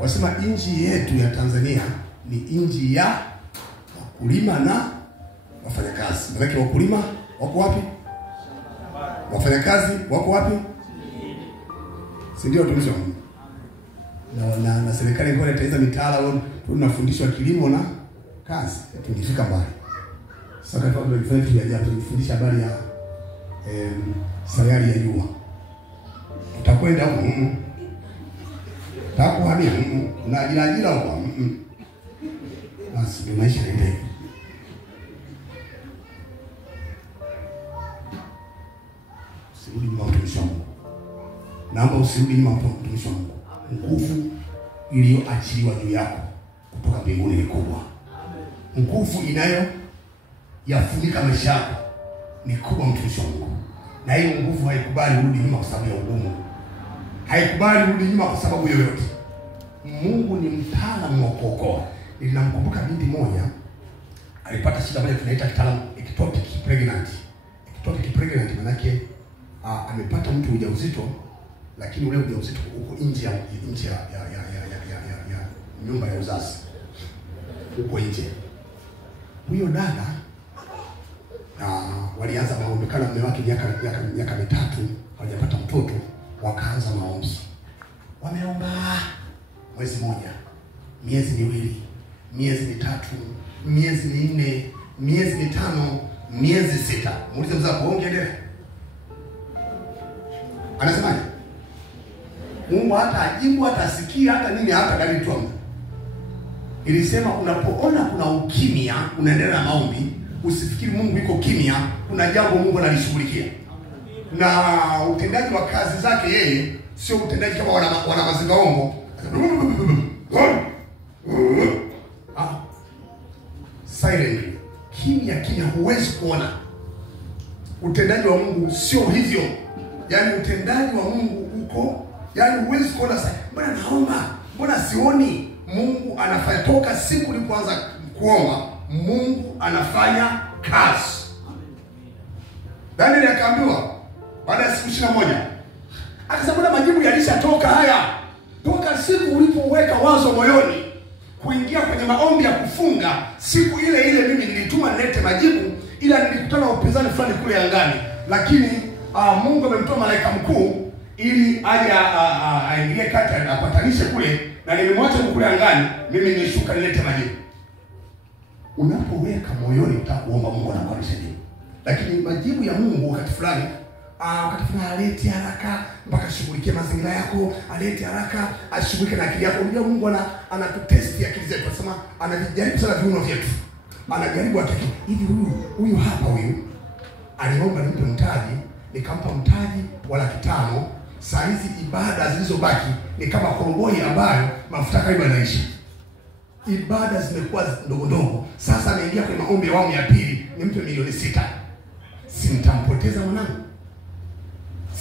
Wasema nchi yetu ya Tanzania ni nchi ya wakulima na wafanyakazi. Maana wakulima wako wapi? Wafanyakazi wako wapi? Si ndio watumishi wa Mungu? Na serikali ilikuwa inataiza mitaala, tunafundishwa kilimo na kazi. Tungefika mbali. Sasa kwa sababu tunafundisha habari ya sayari ya jua. Tutakwenda huko. Takuhamia. Na ajira huko. Basi ndio maisha yanaendelea. Usirudi nyuma mtumishi wa Mungu. Naomba usirudi nyuma mtumishi wa Mungu. Nguvu iliyoachiliwa juu yako kutoka mbinguni ni kubwa. Nguvu inayo yafunika maisha yako ni kubwa, mtumishi wa Mungu. Na hiyo nguvu haikubali urudi nyuma kwa sababu ya ugumu. Haikubali urudi nyuma kwa sababu yoyote. Mungu ni mtaalamu wa kuokoa. Ninamkumbuka binti moja alipata shida moja tunaita kitaalamu ectopic pregnancy. Ectopic pregnancy maana yake amepata mtu ujauzito, lakini ule ujauzito uko nje ya nyumba ya uzazi. Uko nje. Huyo dada walianza maombi kana mume wake miaka mitatu hawajapata mtoto, wakaanza maombi. Wameomba mwezi mmoja, miezi miwili, miezi mitatu, miezi minne, miezi mitano, miezi sita. Muulize mzee wako ongea. Anasemaje? Mungu hata ajibu, hata asikia, hata nini, hata gari tu. Ilisema unapoona kuna ukimya, unaendelea na maombi, usifikiri Mungu yuko kimya, kuna jambo Mungu analishughulikia. Na utendaji wa kazi zake yeye sio utendaji kama wana mazingaombo. Silent. Kimya huwezi kuona. Utendaji wa Mungu sio hivyo. Yaani utendaji wa Mungu uko, yaani huwezi kuona sasa. Mbona naomba? Mbona sioni? Mungu anafanya toka siku ulipoanza kuomba, Mungu anafanya kazi. Daniel akaambiwa baada ya siku 21. Akasema majibu yalishatoka haya. Toka siku ulipoweka wazo moyoni kuingia kwenye maombi ya kufunga, siku ile ile mimi nilituma nilete majibu, ila nilikutana na upinzani fulani kule angani. Lakini Mungu amemtoa malaika mkuu ili aje aingie kati apatanishe kule, na nilimwacha kule angani, mimi nilishuka nilete majibu. Unapoweka moyoni utakuomba, Mungu anakuonyesha jibu. Lakini majibu ya Mungu wakati fulani alete haraka mpaka shughulikie mazingira yako, alete haraka ashughulike na akili yako. Unajua Mungu anatutesti akili zetu. Anasema anajaribu sana viuno vyetu. Anajaribu ataki hivi, huyu hapa huyu aliomba nimpe mtaji, nikampa mtaji wa 500,000. Saa hizi ibada zilizobaki ni kama koroboi ambayo mafuta karibu yanaisha. Ibada zimekuwa ndogo ndogo. Sasa anaingia kwenye maombi ya awamu ya pili, nimpe milioni 6. Sintampoteza mwanangu.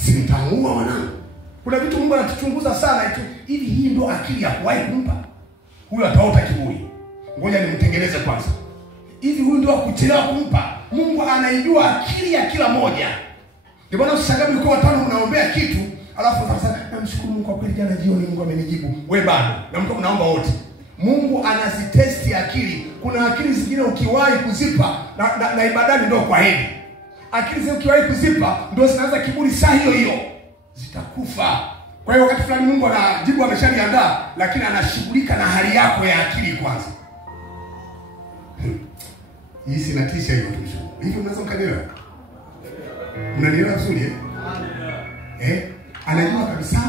Sintamuua mwanangu. Kuna vitu Mungu anatuchunguza sana eti hivi, hii ndio akili ya kuwahi kumpa. Huyu ataota kiburi. Ngoja nimtengeneze kwanza. Hivi huyu ndio kuchelewa kumpa. Mungu anaijua akili ya kila moja. Ndio maana usishangae mko watano mnaombea kitu, alafu sasa namshukuru Mungu kwa kweli jana jioni Mungu amenijibu. Wewe bado na mko mnaomba wote. Mungu anazitesti akili. Kuna akili zingine ukiwahi kuzipa na ibadani ndio kwa heri. Akili zingine ukiwahi kuzipa ndio zinaanza kiburi saa hiyo hiyo. Zitakufa. Kwa hiyo wakati fulani Mungu anajibu ameshaliandaa, lakini anashughulika na hali yako ya akili kwanza. Hii sinatisha hiyo tu. Hivi unaweza mkanielewa? Mnanielewa vizuri Anajua kabisa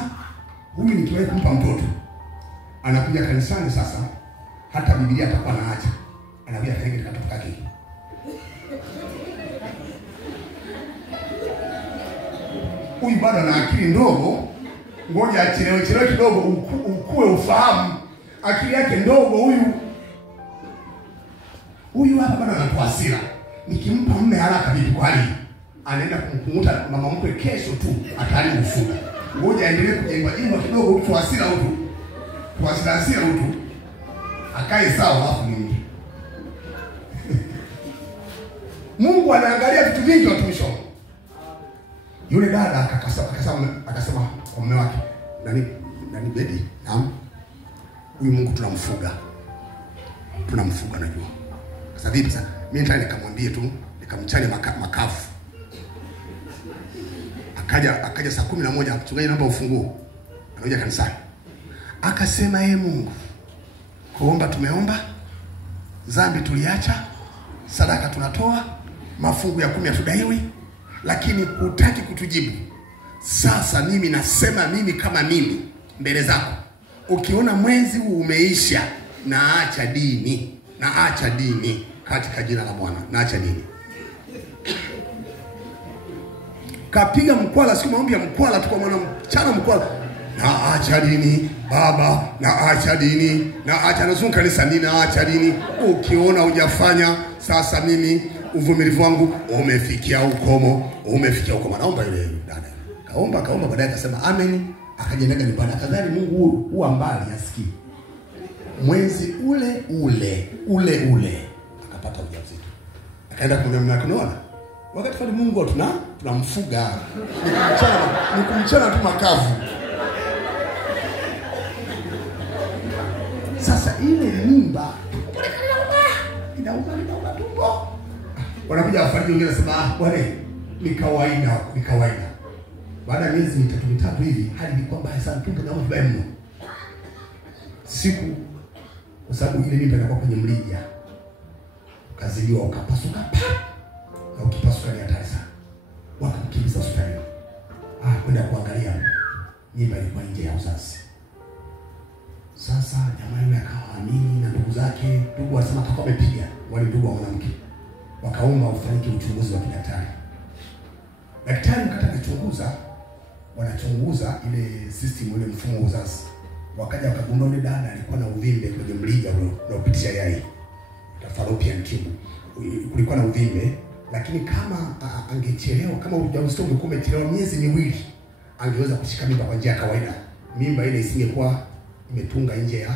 huyu nikiwahi kumpa mtoto, anakuja kanisani sasa, hata Biblia atakuwa anaacha. Anaambia kaenge katoto kake. Huyu bado ana akili ndogo, ngoja achelewe kidogo ukue ufahamu. Akili yake ndogo huyu hapa bado anatoa hasira. Nikimpa mume haraka bibi kwa hali, anaenda kumpunguta mama mkwe kesho tu ataharibu ufuga. Ngoja aendelee kujengwa kidogo kwa hasira huko. Kwa hasira huko. Akae sawa hapo mimi. Mungu anaangalia vitu vingi watumishi. Yule dada akasema kwa mume wake, nani bedi? Naam. Huyu Mungu tunamfuga. Najua. Sasa vipi sasa? Mimi nataka nikamwambie tu, nikamchane makavu. Akaja saa 11, mchungaji naomba ufunguo. Anakuja kanisani. Akasema Mungu, kuomba tumeomba, dhambi tuliacha, sadaka tunatoa, mafungu ya 10 hatudaiwi, lakini hutaki kutujibu. Sasa mimi nasema mimi kama mimi mbele zako, ukiona mwezi huu umeisha, naacha dini, na acha dini katika jina la Bwana. Na acha dini. Kapiga mkwala, siku maombi ya mkwala tu kwa mwana mchana mkwala. Na acha dini baba, na acha dini, na acha nazunguka kanisa nini, na acha dini. Ukiona hujafanya, sasa mimi uvumilivu wangu umefikia ukomo, umefikia ukomo. Naomba ile dada. Kaomba baadaye akasema amen, akajendaga nyumbani. Akadhani Mungu huwa mbali asikii. Mwezi ule akapata ujauzito. Akaenda kumwambia kunaona. Wakati fadi Mungu tunamfuga. Nikumchana tu makavu. Sasa ile mimba inauma tumbo. Wanakuja wafariji wengine nasema bwana ni kawaida. Baada ya miezi mitatu hivi hali ni kwamba sana tumbo na mbaya mno. Siku kwa sababu ile mimba inakuwa kwenye mlija. Ukazidiwa ukapasuka pa. Na ukipasuka ni hatari sana. Wakamkimbiza hospitali. Kwenda kuangalia mimba ilikuwa nje ya uzazi. Sasa jamaa yule akaamini na ndugu zake, ndugu walisema atakuwa amepiga, wale ndugu wa mwanamke. Wakaomba ufanyike uchunguzi wa kidaktari. Daktari mkataka kuchunguza, wanachunguza ile system ile mfumo wa uzazi. Wakaja wakagundua ile dada alikuwa na uvimbe kwenye mlija unaopitisha yai. Fallopian tube. Kulikuwa na uvimbe, lakini kama angechelewa, kama ujauzito ungekuwa umechelewa miezi miwili, angeweza kushika mimba kwa njia ya kawaida. Mimba ile isingekuwa imetunga nje ya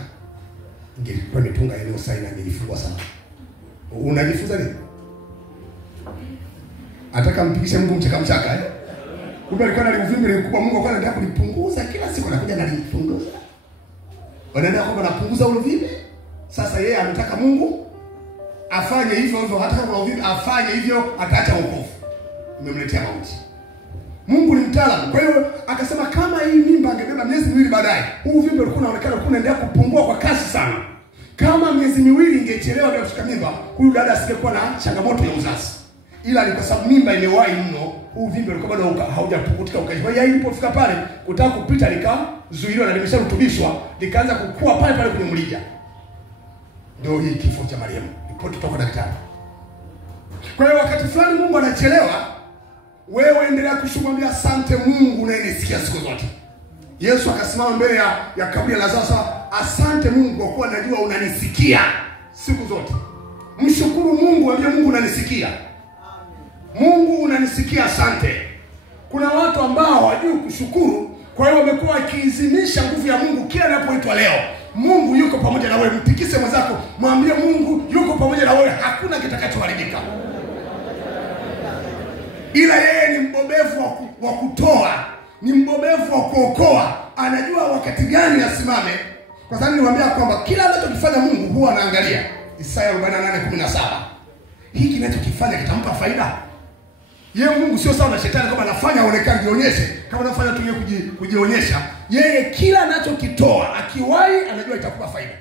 ingekuwa imetunga eneo sahihi na ingefungwa sana. Unajifunza nini? Ataka mpigishe Mungu mchaka Kumbe alikuwa na uvimbe mkubwa, Mungu alikuwa anataka kulipunguza kila siku anakuja na lipunguza. Wanaenda kwamba anapunguza ule uvimbe. Sasa yeye anataka Mungu afanye hivyo hata kama uvimbe afanye hivyo ataacha wokovu. Umemletea mauti. Mungu ni mtaalamu. Kwa hiyo akasema kama hii mimba angebeba miezi miwili baadaye, huu uvimbe ulikuwa unaonekana unaendelea kupungua kwa kasi sana. Kama miezi miwili ingechelewa ndio kushika mimba, huyu dada asingekuwa na changamoto ya uzazi. Ila ni kwa sababu mimba imewahi mno, huu uvimbe ulikuwa bado haujapukutika ukaiva. Yai ilipofika pale, kutaka kupita likazuiliwa na limesharutubishwa, likaanza kukua pale kwenye mlija. Ndio hii kifo cha Mariamu. Ripoti kutoka daktari. Kwa hiyo wakati fulani Mungu anachelewa, wewe endelea kushukuru, asante Mungu unayenisikia siku zote. Yesu akasimama mbele ya kaburi la Lazaro, asante Mungu kwa kuwa najua unanisikia siku zote. Mshukuru Mungu, ambie Mungu unanisikia. Mungu unanisikia, asante. Kuna watu ambao hawajui kushukuru, kwa hiyo wamekuwa wakiizimisha nguvu ya Mungu kila anapoitwa leo. Mungu yuko pamoja na wewe. Mtikise mwenzako, mwambie Mungu yuko pamoja na wewe, hakuna kitakachoharibika. Ila yeye ni mbobevu wa kutoa, ni mbobevu wa kuokoa. Anajua wakati gani asimame. Kwa sababu niwaambia kwamba kila anachokifanya Mungu huwa anaangalia. Isaya 48:17. Hiki kinachokifanya kitampa faida. Yeye Mungu sio sawa na shetani kama anafanya aonekane jionyeshe, kama anafanya tu yeye kujionyesha. Yeye kila anachokitoa, akiwahi anajua itakupa faida.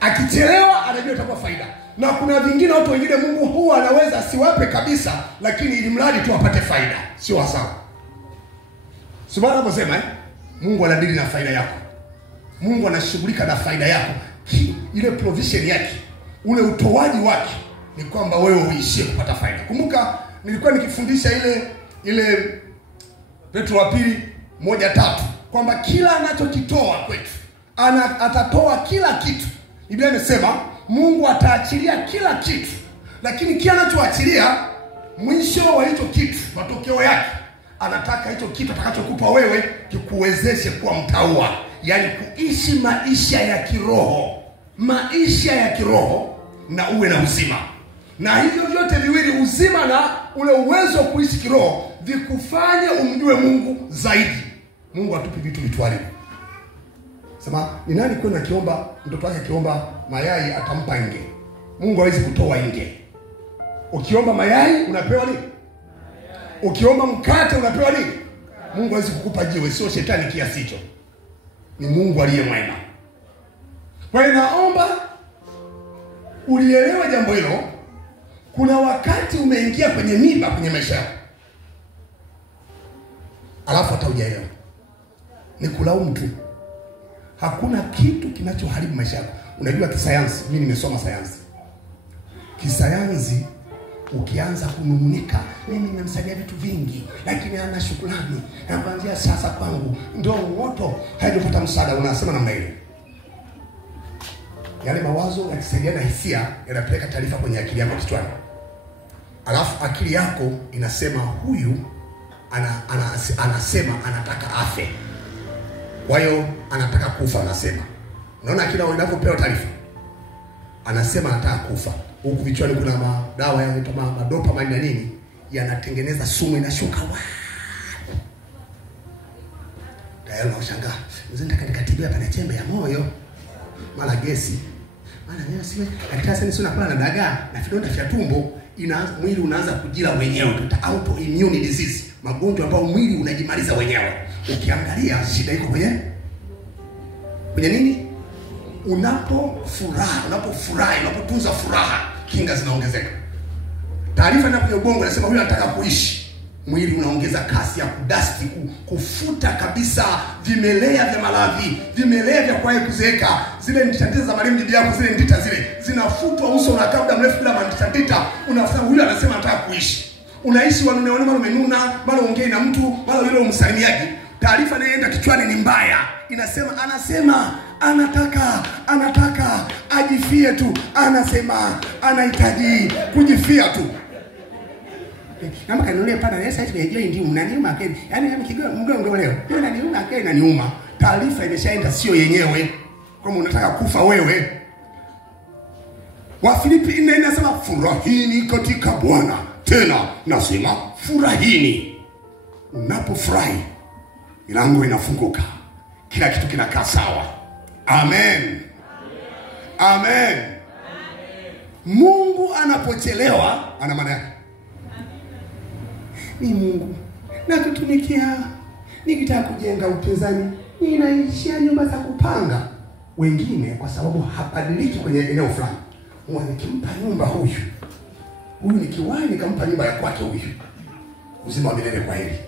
Akichelewa anajua itakupa faida. Na kuna vingine watu wengine Mungu huwa anaweza asiwape kabisa, lakini ili mradi tu apate faida. Sio sawa. Subhana anaposema Mungu anadili na faida yako. Mungu anashughulika na faida yako. Ile provision yake, ule utoaji wake ni kwamba wewe uishie kupata faida. Kumbuka nilikuwa nikifundisha ile Petro wa pili 1:3 kwamba kila anachokitoa kwetu atatoa kila kitu. Biblia imesema Mungu ataachilia kila kitu, lakini kila anachoachilia mwisho wa hicho kitu, matokeo yake anataka hicho kitu atakachokupa wewe kikuwezeshe kuwa mtaua, yani kuishi maisha ya kiroho na uwe na uzima. Na hivyo vyote viwili, uzima na ule uwezo wa kuishi kiroho, vikufanye umjue Mungu zaidi. Mungu atupi vitu vitwalibu. Sema ni nani kwenda akiomba mtoto wake akiomba mayai atampa nge? Mungu hawezi kutoa nge. Ukiomba mayai unapewa nini? Ukiomba mkate unapewa nini? Mungu hawezi kukupa jiwe, sio shetani kiasi hicho. Ni Mungu aliye mwema. Kwa hiyo naomba ulielewa jambo hilo. Kuna wakati umeingia kwenye mimba kwenye maisha yako, alafu hata hujaelewa. Ni kulaumu tu. Hakuna kitu kinachoharibu maisha yako. Unajua kisayansi, mimi nimesoma sayansi. Kisayansi ukianza kunung'unika, mimi nimemsaidia vitu vingi lakini hana shukrani, na kuanzia sasa kwangu ndio moto, haijapata msaada, unasema namna ile. Yale mawazo yakisaidia na hisia yanapeleka taarifa kwenye akili yako kichwani. Alafu akili yako inasema huyu anasema anataka afe. Kwa hiyo anataka kufa anasema. Unaona akili yako inapopewa taarifa, anasema anataka kufa. Huku vichwani kuna madawa yanaitwa dopamine na nini, yanatengeneza sumu inashuka. Tayari unashangaa, mzee nataka nikatibia pana chembe ya moyo, mara gesi, mara nini siwe. Daktari sasa sio nakula na dagaa na vidonda vya tumbo, mwili unaanza kujila wenyewe, tuta autoimmune disease, magonjwa ambayo mwili unajimaliza wenyewe. Ukiangalia shida iko kwenye nini? Unapofurahi, unapotunza furaha, kinga zinaongezeka. Taarifa inapokuja ubongo inasema huyu anataka kuishi. Mwili unaongeza kasi ya kudasti, kufuta kabisa vimelea vya maradhi, vimelea vya kuwahi kuzeeka. Zile ndita za marehemu bibi yako, zile ndita zile zinafutwa, uso unakaa muda mrefu bila ndita. Unasema huyu anasema anataka kuishi. Unaishi wanuneone, mara umenuna, mara ongei na mtu, mara yule umsalimiaji. Taarifa inaenda kichwani ni mbaya. Anasema anataka ajifie tu, anasema anahitaji kujifia tu. Kama kanulia pana sasa hivi ndio ndio mnaniuma keni. Yaani kama kidogo mgongo leo. Ndio naniuma keni na niuma. Taarifa imeshaenda sio yenyewe. Kama unataka kufa wewe. Wafilipi 4 inasema furahini katika Bwana. Tena nasema furahini. Unapofurahi milango inafunguka. Kila kitu kinakaa sawa. Amen. Amen. Mungu anapochelewa ana maana yake. Ni Mungu nakutumikia, nikitaka kujenga upinzani ninaishia nyumba za kupanga. Wengine kwa sababu habadiliki kwenye eneo fulani, nikimpa nyumba huyu nikiwahi nikampa nyumba ya kwake huyu, uzima wa milele kwa hili.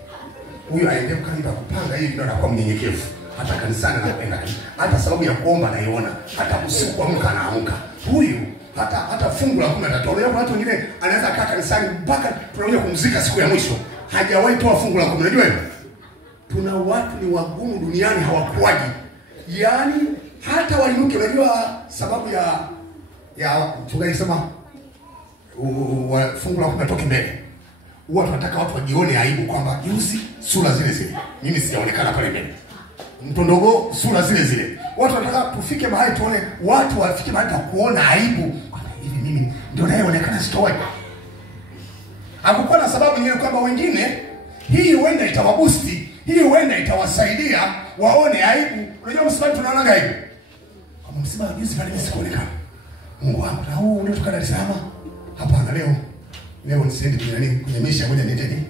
Huyu aende kwa nyumba kupanga, hii ndio anakuwa mnyenyekevu. Hata kanisani anakwenda, hata sababu ya kuomba anaiona, hata usiku kuamka anaamka. Huyu hata fungu la 10 atatolea. Watu wengine anaweza kaa kanisani mpaka tunakuja kumzika siku ya mwisho, hajawahi toa fungu la 10. Unajua hivyo? Tuna watu ni wagumu duniani, hawakuaji. Yaani hata wainuke. Unajua sababu ya tungesema fungu la 10 toke mbele. Huwa tunataka watu wajione aibu kwamba juzi sura zile mimi sijaonekana pale mbele. Mtondogo sura zile. Watu wanataka tufike mahali tuone, watu wafike mahali pa kuona aibu. Hivi mimi ndio nayeonekana sitoi. Hakukuwa na sababu nyingine kwamba wengine hii huenda itawabusti, hii huenda itawasaidia waone aibu. Unajua msiba tunaona aibu. Kama msiba juzi pale mimi sikuonekana. Mungu wangu, na huu unatoka Dar es Salaam. Hapana, leo nisiendi kwenye misha moja niteni.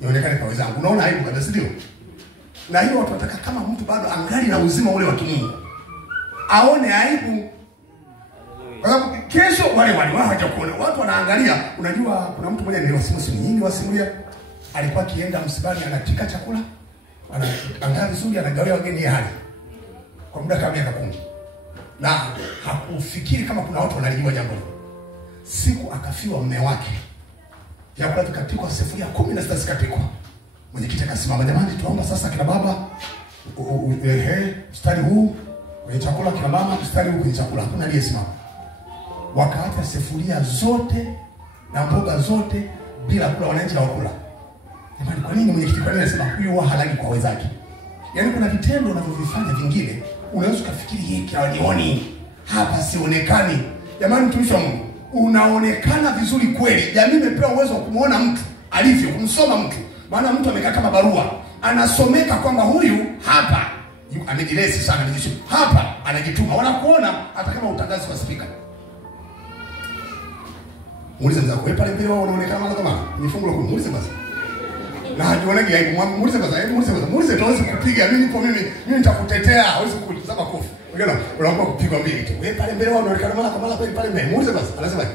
Nionekane kwa wenzangu. Unaona aibu kabisa, ndio? Na hiyo watu wataka kama mtu bado angali na uzima ule wa kimungu, aone aibu. Kwa sababu kesho wale hawajakuona. Watu wanaangalia. Unajua kuna mtu mmoja niliwasimulia, alikuwa akienda msibani, anatika chakula, anaandaa vizuri, anagawia wageni hali kwa muda kama miaka 10. Na hakufikiri kama kuna watu wanalijua jambo hilo. Siku akafiwa mume wake. Chakula kikatikwa, sufuria 16 zikatikwa. Mwenyekiti akasimama, jamani tuomba sasa kina baba mstari huu kwenye chakula, kina mama mstari huu kwenye chakula. Hakuna aliyesimama. Wakaacha sufuria zote na mboga zote bila kula, wananchi hawakula. Jamani, kwa nini mwenyekiti anasema huyu huwa halali kwa wenzake? Yaani kuna vitendo unavyofanya vingine unaweza kufikiri hiki hawanioni, hapa sionekani. Jamani, mtumishi wa Mungu, unaonekana vizuri kweli. Jamii imepewa uwezo wa kumuona mtu alivyo, kumsoma mtu. Maana mtu amekaa kama barua, anasomeka kwamba huyu hapa amejilesi sana, hapa anajituma. Wanakuona hata kama utangazi kwa speaker. Muulize mzako, wewe pale mbele wao unaonekana mara kama ni fungu la 10. Muulize basi. Na hajioneki aibu. Muulize basi, muulize tuweze kupiga. Mimi nitakutetea, hawezi kutazama kofi. Unaomba kupigwa mbili tu. Wewe pale mbele wao unaonekana mara kama pale mbele. Muulize basi, anasemaje?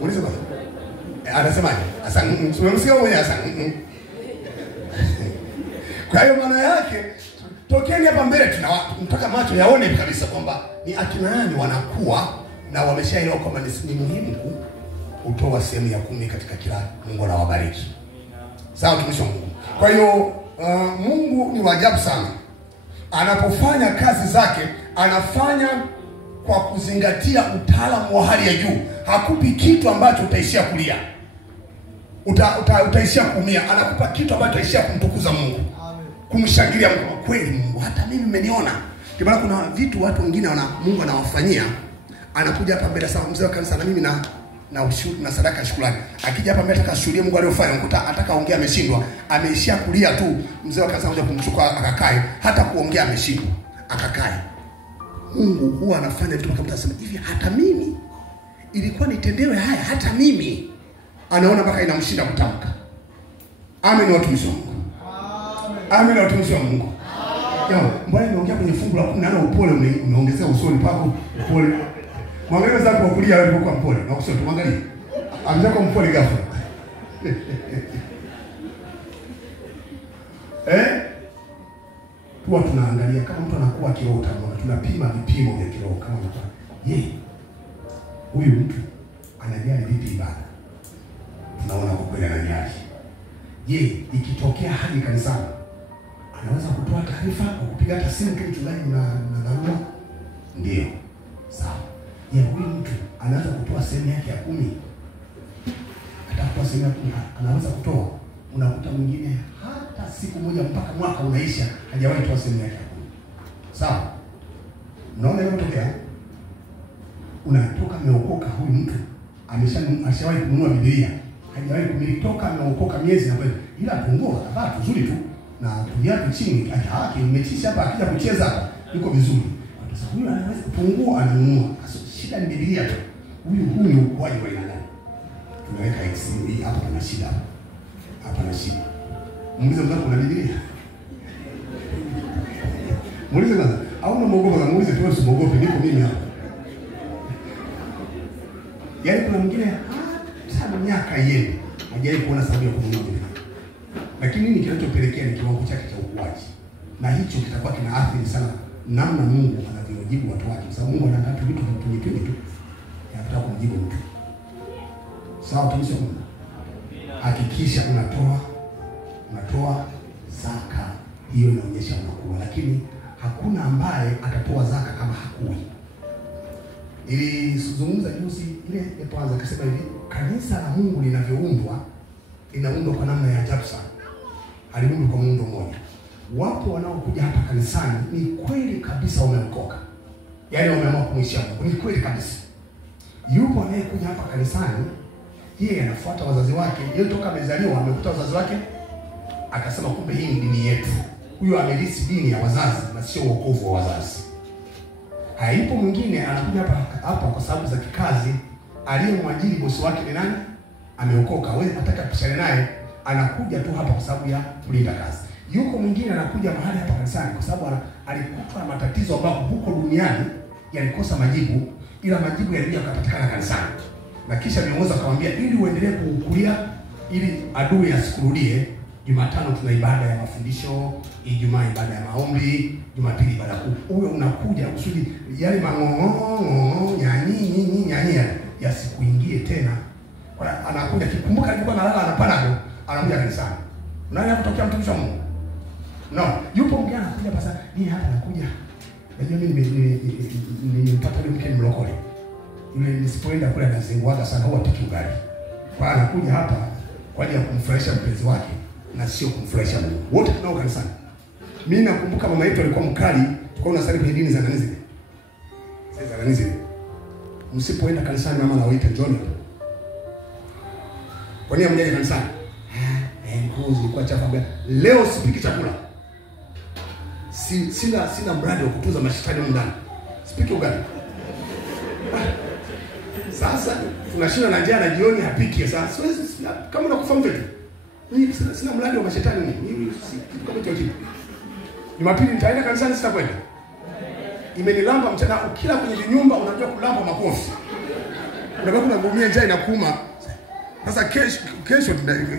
Muulize basi. Anasemaje? Asa msio mwenyewe asa. Kwa hiyo maana yake tokeni hapa mbele tunataka macho yaone kabisa kwamba ni akina nani wanakuwa na wameshaelewa kwamba ni muhimu hutoa sehemu ya 10 katika kila. Mungu anawabariki. Sawa tumishi wa Mungu. Kwa hiyo Mungu ni waajabu sana. Anapofanya kazi zake, anafanya kwa kuzingatia utaalamu wa hali ya juu. Hakupi kitu ambacho utaishia kulia. Utaishia kuumia. Anakupa kitu ambacho utaishia kumtukuza Mungu. Kumshangilia Mungu. Kweli Mungu, hata mimi mmeniona. Kwa maana kuna vitu watu wengine Mungu anawafanyia. Anakuja hapa mbele sana mzee wa kanisa na mimi na ushuru na sadaka ya shukrani. Akija hapa mbele atakashuhudia Mungu aliyofanya, mkuta atakaongea ameshindwa, ameishia kulia tu. Mzee wa kanisa anakuja kumchukua akakae, hata kuongea ameshindwa, akakae. Mungu huwa anafanya vitu kama mtu anasema hivi, hata mimi ilikuwa nitendewe haya, hata mimi. Anaona mpaka inamshinda kutamka. Amen watumishi wa Mungu. Amen watumishi wa Mungu. Yo, mbona nimeongea kwenye fungu la 10 upole umeongezea usoni pako upole. Mwangalie zako kwa kulia wewe kwa mpole na kushoto mwangalie. Amjako mpole ghafla. Tuwa tunaangalia kama mtu anakuwa kiroho tamona, tunapima vipimo vya kiroho kama mtu. Huyu mtu anajali vipi ibada? Tunaona kwa kweli anajali. Ikitokea hali kanisani anaweza kutoa taarifa kwa kupiga hata simu tu mchungaji na dharura? Ndio. Sawa. Huyu mtu anaweza kutoa sehemu yake ya 10. Atakuwa sehemu ya 10 anaweza kutoa. Unakuta mwingine hata siku moja mpaka mwaka unaisha hajawahi kutoa sehemu yake ya 10. Sawa? Unaona hiyo kutokea? Unatoka ameokoka huyu mtu. Ameshawahi kununua Biblia. Hajawahi kumitoka ameokoka miezi na kweli. Ila tungoa tabaa tuzuri tu na tuliatu chini haki umechisha hapa akija kucheza hapa yuko vizuri. Sasa huyu anaweza kupungua ananunua. Shida ni Biblia tu. Huyu ni ukuaji wa aina gani? Tunaweka XD hapa kuna shida. Hapa na shida. Muulize mzako kuna Biblia. Muulize kwanza. Au unamuogopa na muulize tu usimuogope niko mimi hapa. Yaani kuna mwingine hata miaka iende hajawahi kuona sababu ya kununua Biblia. Lakini nini kinachopelekea ni kiwango chake cha ukuaji. Na hicho kitakuwa kinaathiri sana namna Mungu anavyojibu watu wake. Sababu Mungu anataka vitu vitu tu. Anataka kumjibu mtu. Sawa tumisha Mungu. Hakikisha unatoa zaka. Hiyo inaonyesha unakuwa. Lakini hakuna ambaye atatoa zaka kama hakui. Ilizungumza juzi ile ya kwanza akasema hivi, kanisa la Mungu linavyoundwa linaundwa kwa namna ya ajabu sana. Haliundwi kwa muundo mmoja. Wapo wanaokuja hapa kanisani ni kweli kabisa wameokoka. Yaani wameamua kumwishia Mungu. Ni kweli kabisa. Yupo anayekuja hapa kanisani, yeye anafuata wazazi wake. Yeye toka amezaliwa amekuta wazazi wake akasema kumbe hii ni dini yetu. Huyo amerithi dini ya wazazi na sio wokovu wa wazazi. Haipo mwingine anakuja hapa kwa sababu za kikazi, aliyemwajiri bosi wake ni nani? Ameokoka. Wewe unataka kupishana naye, anakuja tu hapa kwa sababu ya kulinda kazi. Yuko mwingine anakuja mahali hapa kanisani kwa sababu alikuwa na matatizo ambayo huko duniani yalikosa majibu, ila majibu yalikuja kupatikana kanisani. Na kisha viongozi akamwambia ili uendelee kukulia ili adui asikurudie, Jumatano tuna ibada ya mafundisho, Ijumaa ibada ya maombi, Jumapili ibada kuu. Huyo unakuja kusudi yale mang'ong'o nyanyi yasikuingie tena. Kwa anakuja kikumbuka alikuwa analala anapanda anakuja kanisani. Nani hakutokea mtumishi wa Mungu? No, yupo mgeni anakuja pasa, mimi hapa nakuja. Najua mimi nimepata yule mke mlokole. Yule nisipoenda kule anazinguaga sana huwa piki ugali. Kwa anakuja hapa kwa ajili ya kumfurahisha mpenzi wake na sio kumfurahisha Mungu. Wote tunao kanisani. Mimi nakumbuka mama yetu alikuwa mkali, tulikuwa tunasali kwenye dini za kanisa. Sasa kanisa. Msipoenda kanisani mama anawaita John. Kwa nini mjaje kanisani? Ngozi ilikuwa chafu gani? Leo sipiki chakula. Sina mradi wa kutuza mashetani ndani. Sipiki ugali. Sasa tunashinda na njaa na jioni hapiki. Sasa siwezi kama unakufa mvetu. Mimi sina mradi wa mashetani mimi. Kitu kama hicho. Jumapili nitaenda kanisani sitakwenda. Imenilamba mchana ukila kwenye nyumba unajua kulamba makofi. Unabaki unagomea njaa inakuuma. Sasa kesho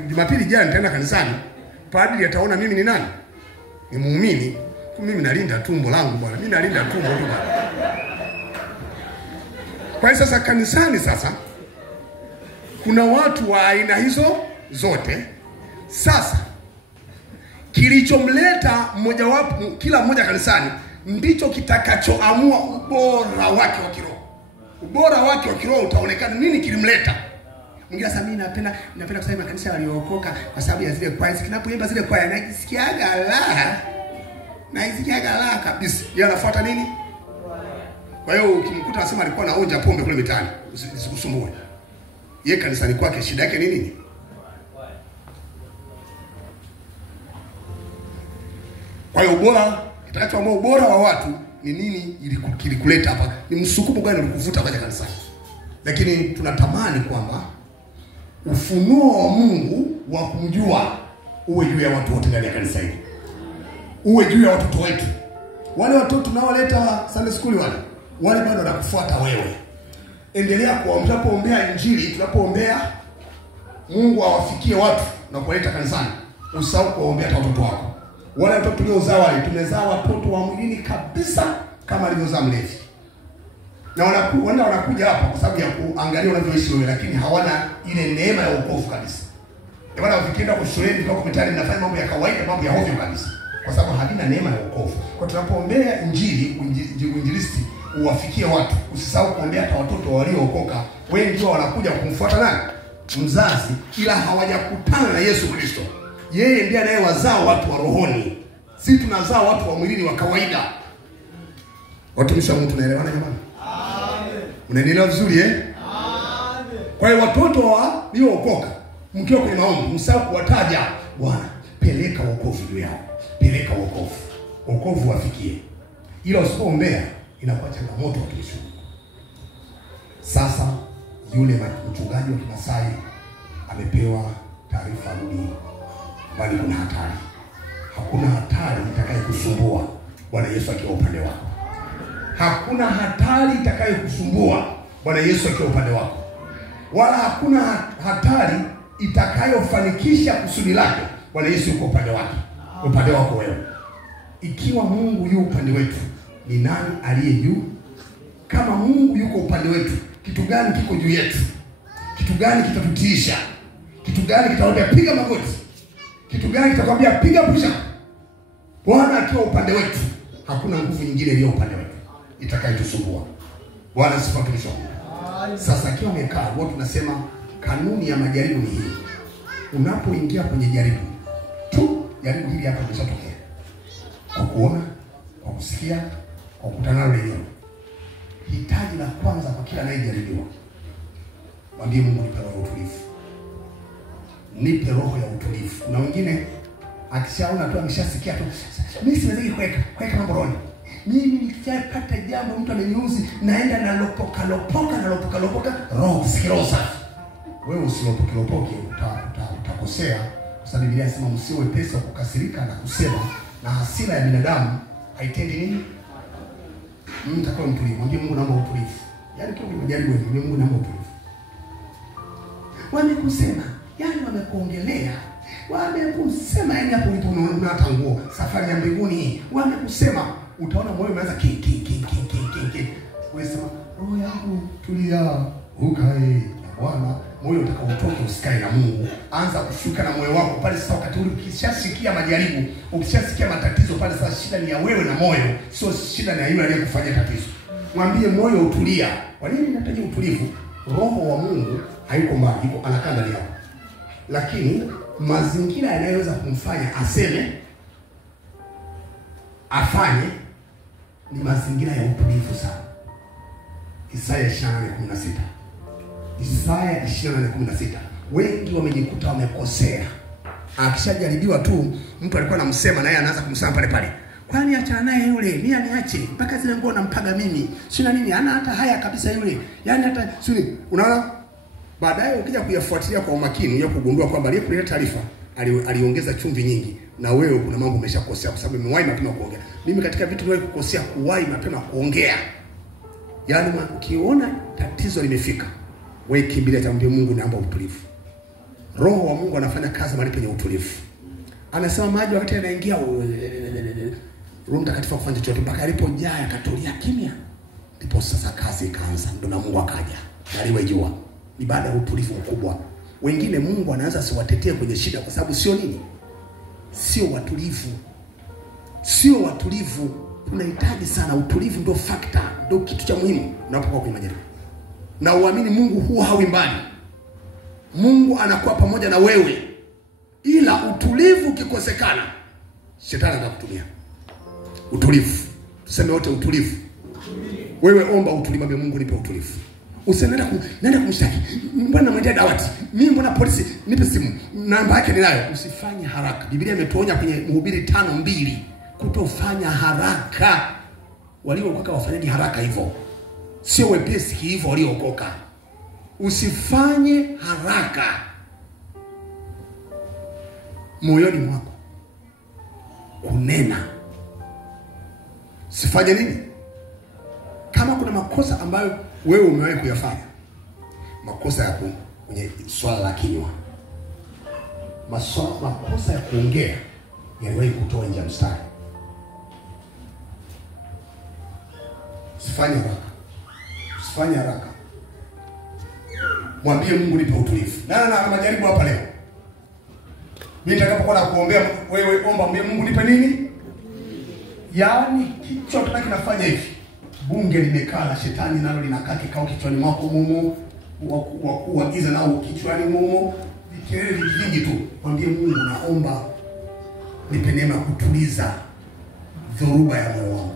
Jumapili jana nitaenda kanisani. Padri ataona mimi ni nani? Ni muumini. Mimi nalinda tumbo langu bwana. Mimi nalinda tumbo tu bwana. Kwa hiyo sasa kanisani sasa Kuna watu wa aina hizo zote. Sasa kilichomleta mmojawapo kila mmoja kanisani ndicho kitakachoamua ubora wake wa kiroho. Ubora wake wa kiroho utaonekana nini kilimleta. Mwingine sasa mimi napenda kusema kanisa waliokoka kwa sababu ya zile kwaya. Kinapoimba zile kwaya najisikiaga raha. Najisikiaga raha kabisa. Yeye anafuata nini? Kwa hiyo ukimkuta anasema alikuwa anaonja pombe kule mitaani, usikusumbue. Yeye kanisani kwake shida yake ni nini? Kwa hiyo ubora, kitakachoamua ubora wa watu ni nini kilikuleta hapa? Ni msukumo gani ulikuvuta katika kanisani? Lakini tunatamani kwamba ufunuo wa Mungu wa kumjua uwe juu ya watu wote ndani ya kanisa hili. Uwe juu ya watoto wetu. Wale watoto tunaoleta Sunday school wale bado wanakufuata wewe. Endelea kuombea, tunapoombea injili, tunapoombea Mungu awafikie watu na kuwaleta kanisani. Usahau kuombea watoto wako. Wale watoto tuliozaa wale, tumezaa watoto wa mwilini kabisa kama alivyozaa mlezi. Na wanakuja hapa kwa sababu ya kuangalia wanavyoishi wewe, lakini hawana ile neema ya wokovu kabisa. Ndio maana ukienda kwa shuleni kwa mitaani mnafanya mambo ya kawaida, mambo ya hovyo kabisa, kwa sababu havina neema ya wokovu. Kwa tunapoombea injili, uinjilisti uwafikie watu, usisahau kuombea hata watoto waliookoka. Wengi ndio wanakuja kumfuata nani? Mzazi, ila hawajakutana na Yesu Kristo. Yeye ndiye anayewazaa watu wa rohoni. Sisi tunazaa watu wa mwilini wa kawaida. Watumishi wa Mungu, tunaelewana jamani? Amen. Unanielewa vizuri Amen. Kwa hiyo watoto waliookoka, mkiwa kwenye maombi, msahau kuwataja Bwana, peleka wokovu juu yao. Peleka wokovu. Wokovu wafikie. Ila usipoombea inakuwa changamoto watumishi. Sasa yule mchungaji wa Kimasai amepewa taarifa rudi, bali kuna hatari. Hakuna hatari itakayokusumbua Bwana Yesu akiwa upande wako. Hakuna hatari itakayokusumbua Bwana Yesu akiwa upande wako. Wala hakuna hatari itakayofanikisha kusudi lake Bwana Yesu yuko upande wake. Upande wako wewe. Ikiwa Mungu yuko upande wetu, ni nani aliye juu? Kama Mungu yuko upande wetu, kitu gani kiko juu yetu? Kitu gani kitatutiisha? Kitu gani kitakwambia piga magoti? Kitu gani kitakwambia piga pusha? Bwana akiwa upande wetu, hakuna nguvu nyingine iliyo upande wetu itakayotusumbua. Bwana sifa tulisho. Sasa akiwa amekaa, wao tunasema kanuni ya majaribu ni hii. Unapoingia kwenye jaribu hili hapa limeshatokea. Kwa kuona, kwa kusikia, kwa kukutana na wenyewe. Hitaji la kwanza kwa kila anayejaribiwa, mwambie Mungu, nipe roho ya utulivu. Nipe roho ya utulivu. Na wengine akishaona tu, ameshasikia tu, mimi siwezi kuweka mambo roho. Mimi nikipata jambo mtu ameniuzi, naenda na lopoka roho usikiroho safi. Wewe usilopoke utakosea, kwa sababu Biblia inasema msiwe wepesi wa kukasirika na kusema, na hasira ya binadamu haitendi nini? Mtakuwa mtulivu. Mwambie Mungu, naomba utulivu. Yaani kile unajaribu wewe, Mungu naomba utulivu. Wamekusema, yani wamekuongelea, wamekusema, yani hapo ulipo unataka nguo safari ya mbinguni, wamekusema, utaona moyo umeanza king. Wewe sema, roho yangu tulia, ukae na Bwana. Moyo utakaotoka usikae na Mungu. Anza kushuka na moyo wako pale sasa. Wakati ukishasikia majaribu, ukishasikia matatizo pale sasa, shida ni ya wewe na moyo, sio shida ni ya yule aliyekufanyia tatizo. Mwambie moyo utulia. Kwa nini nahitaji utulivu? Roho wa Mungu hayuko mbali, yuko anakaa ndani yako. Lakini mazingira yanayoweza kumfanya aseme, afanye, ni mazingira ya utulivu sana. Isaya 28:16. Isaya 28:16. Wengi wamejikuta wamekosea. Akishajaribiwa tu, mtu alikuwa anamsema na yeye anaanza kumsema pale pale. Kwani achana naye yule, mimi aniache, mpaka zile nguo nampaga mimi. Sina nini, ana hata haya kabisa yule. Yaani hata sio, unaona? Baadaye ukija kuyafuatilia kwa umakini, unaweza kugundua kwamba aliyekuletea taarifa aliongeza chumvi nyingi, na wewe kuna mambo umeshakosea kwa sababu umewahi mapema kuongea. Mimi katika vitu vile kukosea, kuwahi mapema kuongea. Yaani ukiona tatizo limefika, wewe kimbilia tamwambia Mungu, naomba utulivu. Roho wa Mungu anafanya kazi mahali penye utulivu. Anasema maji wakati anaingia, Roho Mtakatifu kufanya chochote mpaka alipojaa akatulia kimya. Ndipo sasa kazi ikaanza, ndio na Mungu akaja. Aliwe jua. Ni baada ya utulivu mkubwa. Wengine Mungu anaanza siwatetee kwenye shida kwa sababu sio nini? Sio watulivu. Sio watulivu. Tunahitaji sana utulivu, ndio factor, ndio kitu cha muhimu unapokuwa kwenye majaribu. Na uamini Mungu huwa hawi mbali. Mungu anakuwa pamoja na wewe. Ila utulivu ukikosekana, shetani atakutumia. Utulivu. Tuseme wote utulivu. Wewe omba utulivu, mwambie Mungu nipe utulivu. Usienda nenda kumshtaki. Mbona mwendea dawati? Mimi mbona polisi? Nipe simu. Namba yake ninayo. Usifanye haraka. Biblia imetuonya kwenye Mhubiri 5:2 kutofanya haraka. Waliookoka wafanyaje haraka hivyo? Sio wepesi hivyo waliookoka. Usifanye haraka. Moyoni mwako kunena. Sifanye nini? Kama kuna makosa ambayo wewe umewahi kuyafanya, makosa ya kwenye swala la kinywa, makosa ya kuongea yaliwahi kutoa nje ya mstari, usifanye haraka. Usifanye haraka. Mwambie Mungu nipe utulivu. Na majaribu hapa leo. Mimi nitakapokuwa na kuombea, wewe omba, mwambie Mungu nipe nini? Yaani kichwa kinafanya hivi. Bunge limekaa la shetani nalo linakaa kikao kichwani mwako mumo, wa giza nao kichwani mumo, vikelele vingi tu. Mwambie Mungu naomba nipe neema kutuliza dhoruba ya moyo wangu.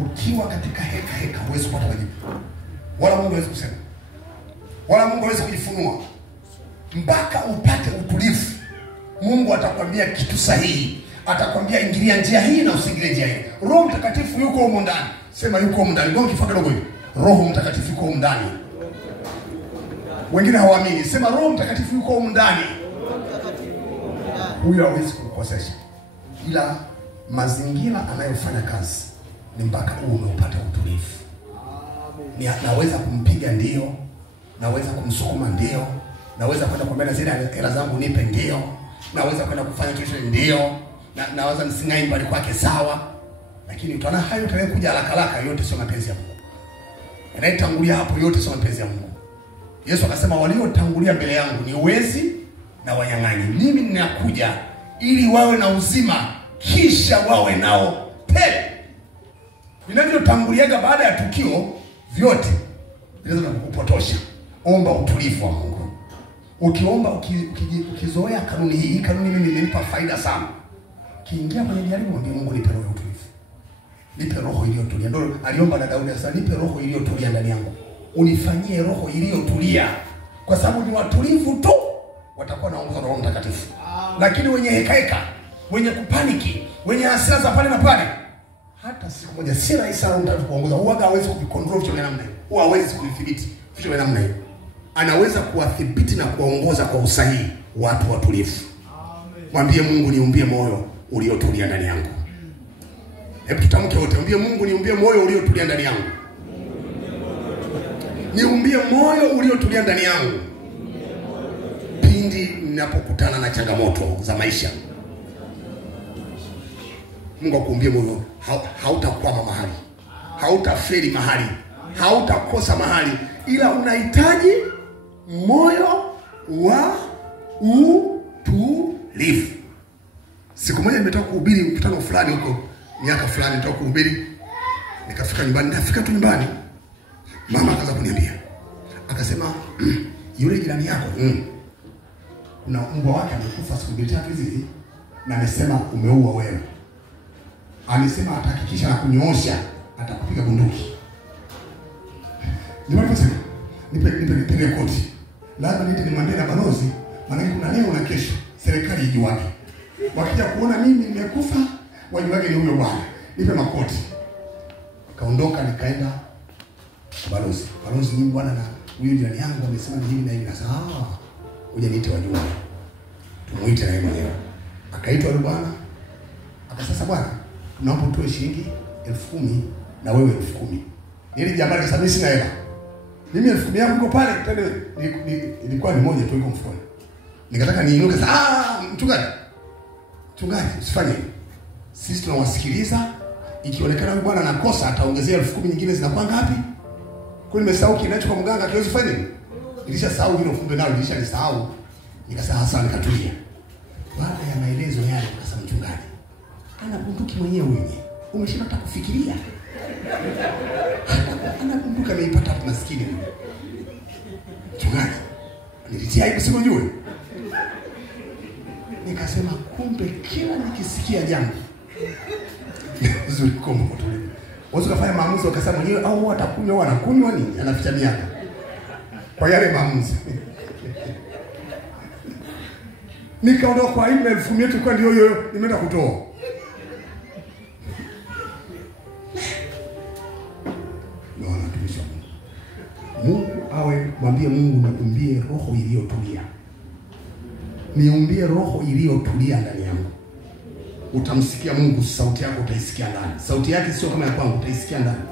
Ukiwa katika heka huwezi kupata majibu. Wala Mungu hawezi kusema. Wala Mungu hawezi kujifunua. Mpaka upate utulivu. Mungu atakwambia kitu sahihi. Atakwambia ingilia njia hii na usiingilie njia hii. Roho Mtakatifu yuko huko ndani. Sema yuko huko ndani. Ngoja kifaka dogo hiyo. Roho Mtakatifu yuko huko ndani. Wengine hawaamini. Sema Roho Mtakatifu yuko huko ndani. Huyo hawezi kukosesha. Ila mazingira anayofanya kazi ni mpaka upate utulivu. Ni naweza kumpiga ndio, naweza kumsukuma ndio, naweza kwenda kumwambia zile hela zangu nipe ndio, naweza kwenda kufanya kitu ndio, naweza nisingai mbali kwake sawa, lakini utaona hayo yatakuja haraka yote sio mapenzi ya Mungu. Yanayotangulia hapo yote sio mapenzi ya Mungu. Yesu akasema waliotangulia mbele yangu ni wezi na wanyang'anyi. Mimi ninakuja ili wawe na uzima kisha wawe nao tele. Vinavyotanguliaga baada ya tukio vyote vinaweza kukupotosha. Omba utulivu wa Mungu. Ukiomba ukizoea kanuni hii, kanuni mimi imenipa faida sana. Kiingia kwenye jaribu, mwambie Mungu nipe roho ya utulivu. Nipe roho iliyotulia. Ndio aliomba na Daudi sasa, nipe roho iliyotulia ndani yangu. Unifanyie roho iliyotulia. Kwa sababu ni watulivu tu watakuwa naongozwa na Roho Mtakatifu. Lakini wenye heka, wenye kupaniki, wenye hasira za pale na pale, hata siku moja si rahisi sana mtu kuongoza. Huaga hawezi kucontrol vitu vya namna hiyo. Huwa hawezi kudhibiti vitu vya namna hiyo. Anaweza kuwadhibiti na kuongoza kwa usahihi watu watulivu. Amen. Mwambie Mungu niumbie moyo uliotulia ndani yangu. Hebu tutamke wote, mwambie Mungu niumbie moyo uliotulia ndani yangu. Niumbie moyo uliotulia ndani yangu. Pindi ninapokutana na changamoto za maisha. Mungu akuumbie moyo, hautakwama mahali, hautafeli mahali, hautakosa mahali, ila unahitaji moyo wa utulivu. Siku moja nimetoka kuhubiri mkutano fulani huko, miaka fulani nimetoka kuhubiri, nikafika nyumbani, nafika tu nyumbani, mama akaanza kuniambia, akasema yule jirani yako kuna mbwa wake amekufa siku 3 hizi na amesema umeua wewe. Alisema atahakikisha na kunyoosha, atakupiga bunduki. Nimeposema nipe koti. Lazima nimwambie na balozi, maana kuna leo na kesho serikali ijuane. Wakija kuona mimi nimekufa, wajuage ni huyo bwana. Nipe makoti. Kaondoka nikaenda balozi. Balozi ni bwana na huyo jirani yangu amesema ni hivi na hivi na sawa. Uje niite wajua. Tumuite na yeye mwenyewe. Akaitwa yule bwana. Akasema bwana, tunaomba utoe shilingi 10,000 na wewe 10,000. Ili jamaa akasema sina hela. Mimi 10,000 yangu iko pale, tena ilikuwa ni moja tu iko mfukoni. Nikataka niinuke sasa, mchungaji, usifanye. Sisi tunawasikiliza, ikionekana huyu bwana anakosa ataongezea 10,000 nyingine zinakuwa ngapi? Kwa nimesahau kinacho kwa mganga kiwezi fanya nini? Nilishasahau hilo kumbe nalo nilishalisahau. Nikasema hasa nikatulia. Baada ya maelezo yale nikasema mchungaji, ana bunduki mwenyewe huyu. Umeshinda hata kufikiria. Ana bunduki ameipata hapo maskini. Mchungaji, nilitia aibu sikujue. Nikasema kumbe kila nikisikia jambo vizuri kombo kutulia. Watu kafanya maamuzi wakasema mwenyewe au atakunywa au anakunywa nini? Anaficha miaka. Kwa yale maamuzi. Nikaondoka kwa ile 1000 yetu kwa ndio hiyo nimeenda kutoa. Naona tumisha Mungu awe mwambie Mungu niumbie roho iliyotulia. Niumbie roho iliyotulia ndani yangu. Utamsikia Mungu, sauti yako utaisikia ndani. Sauti yake sio kama ya kwangu, utaisikia ndani.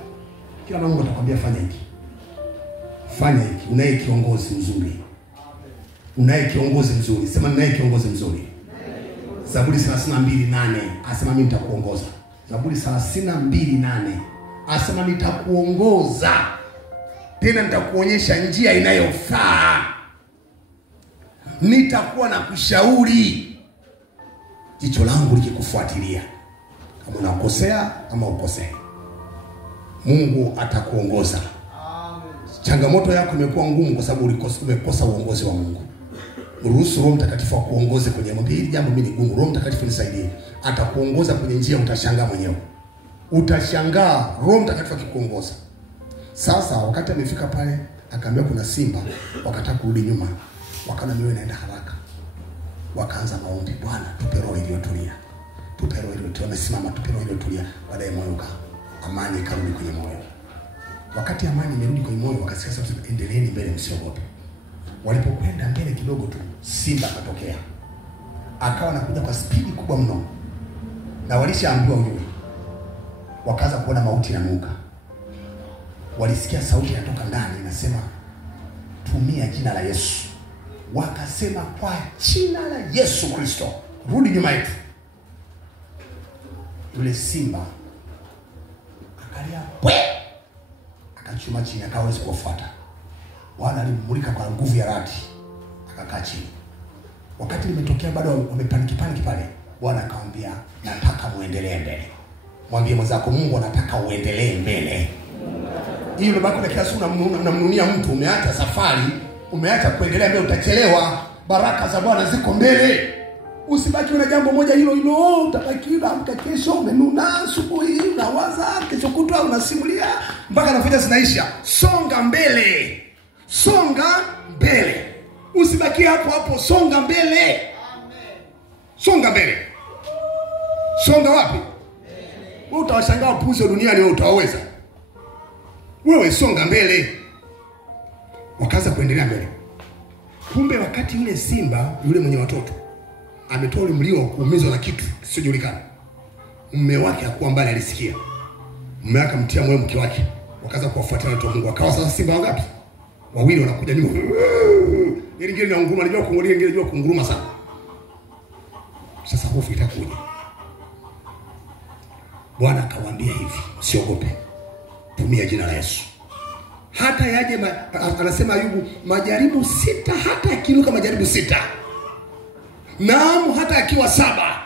Kila Mungu atakwambia fanya hiki. Fanya hiki. Unaye kiongozi mzuri. Unaye kiongozi mzuri. Sema ninaye kiongozi mzuri. Zaburi 32:8 asema mimi nitakuongoza. Zaburi 32:8 asema nitakuongoza. Tena nitakuonyesha njia inayofaa. Nitakuwa na kushauri. Jicho langu likikufuatilia. Kama unakosea ama ukosea, Mungu atakuongoza. Amen. Changamoto yako imekuwa ngumu kwa sababu umekosa uongozi wa Mungu. Ruhusu Roho Mtakatifu akuongoze kwenye mambo hili. Jambo mimi ni gumu. Roho Mtakatifu nisaidie. Atakuongoza kwenye njia, utashangaa mwenyewe. Utashangaa Roho Mtakatifu akikuongoza. Sasa wakati amefika pale, akaambia kuna simba, wakataka kurudi nyuma. Wakaona mioyo inaenda haraka. Wakaanza maombi, Bwana tupe roho iliyotulia. Tupe roho iliyotulia. Wamesimama, tupe roho iliyotulia. Baadaye moyo amani ikarudi kwenye moyo. Wakati amani imerudi kwenye moyo, wakasikia sauti, endeleeni mbele, msiogope. Walipokwenda mbele kidogo tu, simba akatokea. Akawa anakuja kwa spidi kubwa mno. Na walishaambiwa ujue. Wakaanza kuona mauti inanuka. Walisikia sauti inatoka ndani inasema, tumia jina la Yesu. Wakasema kwa jina la Yesu Kristo, rudi nyuma yetu. Yule simba akalia pwe, akachuma chini, akaweza kufuata. Bwana alimulika kwa nguvu ya radi, akakaa chini. Wakati limetokea bado wamepaniki pale, Bwana akamwambia, nataka muendelee mbele. Mwambie mwenzako, Mungu anataka uendelee mbele. Hiyo bado kuna kiasi unamnunia mtu, umeacha safari, umeacha kuendelea mbele, utachelewa. Baraka za Bwana ziko mbele. Usibaki una jambo moja hilo, utabaki unaamka kesho umenuna, asubuhi unawaza, kesho kutwa unasimulia mpaka nafanya zinaisha. Songa mbele. Songa mbele. Usibaki hapo, songa mbele. Amen. Songa mbele. Songa wapi? Wewe utawashangaa wapuzi wa dunia leo utawaweza. Wewe songa mbele. Wakaanza kuendelea mbele. Kumbe wakati yule simba, yule mwenye watoto, ametoa ule mlio wa kuumizwa na kitu kisichojulikana, mume wake hakuwa mbali, alisikia. Mume wake mtia moyo mke wake. Wakaanza kuwafuatia watu wa Mungu. Wakawa sasa simba wangapi? Wawili wanakuja nyuma. Ile ngine na nguruma, anajua kuongolia, ngine anajua kunguruma sana. Sasa hofu itakuja. Bwana akawaambia hivi, usiogope. Tumia jina la Yesu. Hata yaje anasema Ayubu, majaribu 6, hata akiruka majaribu 6. Naam, hata akiwa 7,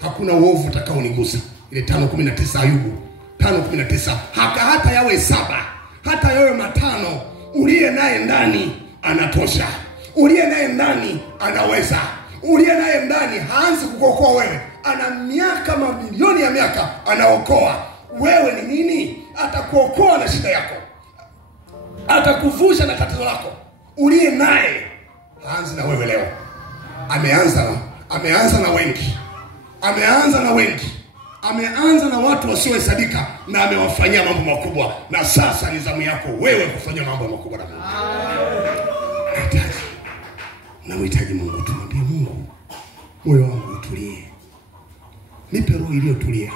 hakuna uovu utakaonigusa. Ile 5:19 Ayubu 5:19. Hata yawe 7, hata yawe 5, uliye naye ndani anatosha. Uliye naye ndani anaweza. Uliye naye ndani haanzi kukuokoa wewe. Ana miaka, mamilioni ya miaka anaokoa. Wewe ni nini? Atakuokoa na shida yako. Atakuvusha na tatizo lako. Uliye naye haanzi na wewe leo. Ameanza na wengi. Ameanza na watu wasiohesabika na amewafanyia mambo makubwa, na sasa ni zamu yako wewe kufanya mambo makubwa na Mungu. Namhitaji Mungu. Tumwambie Mungu, moyo wangu utulie. Nipe roho iliyotulia.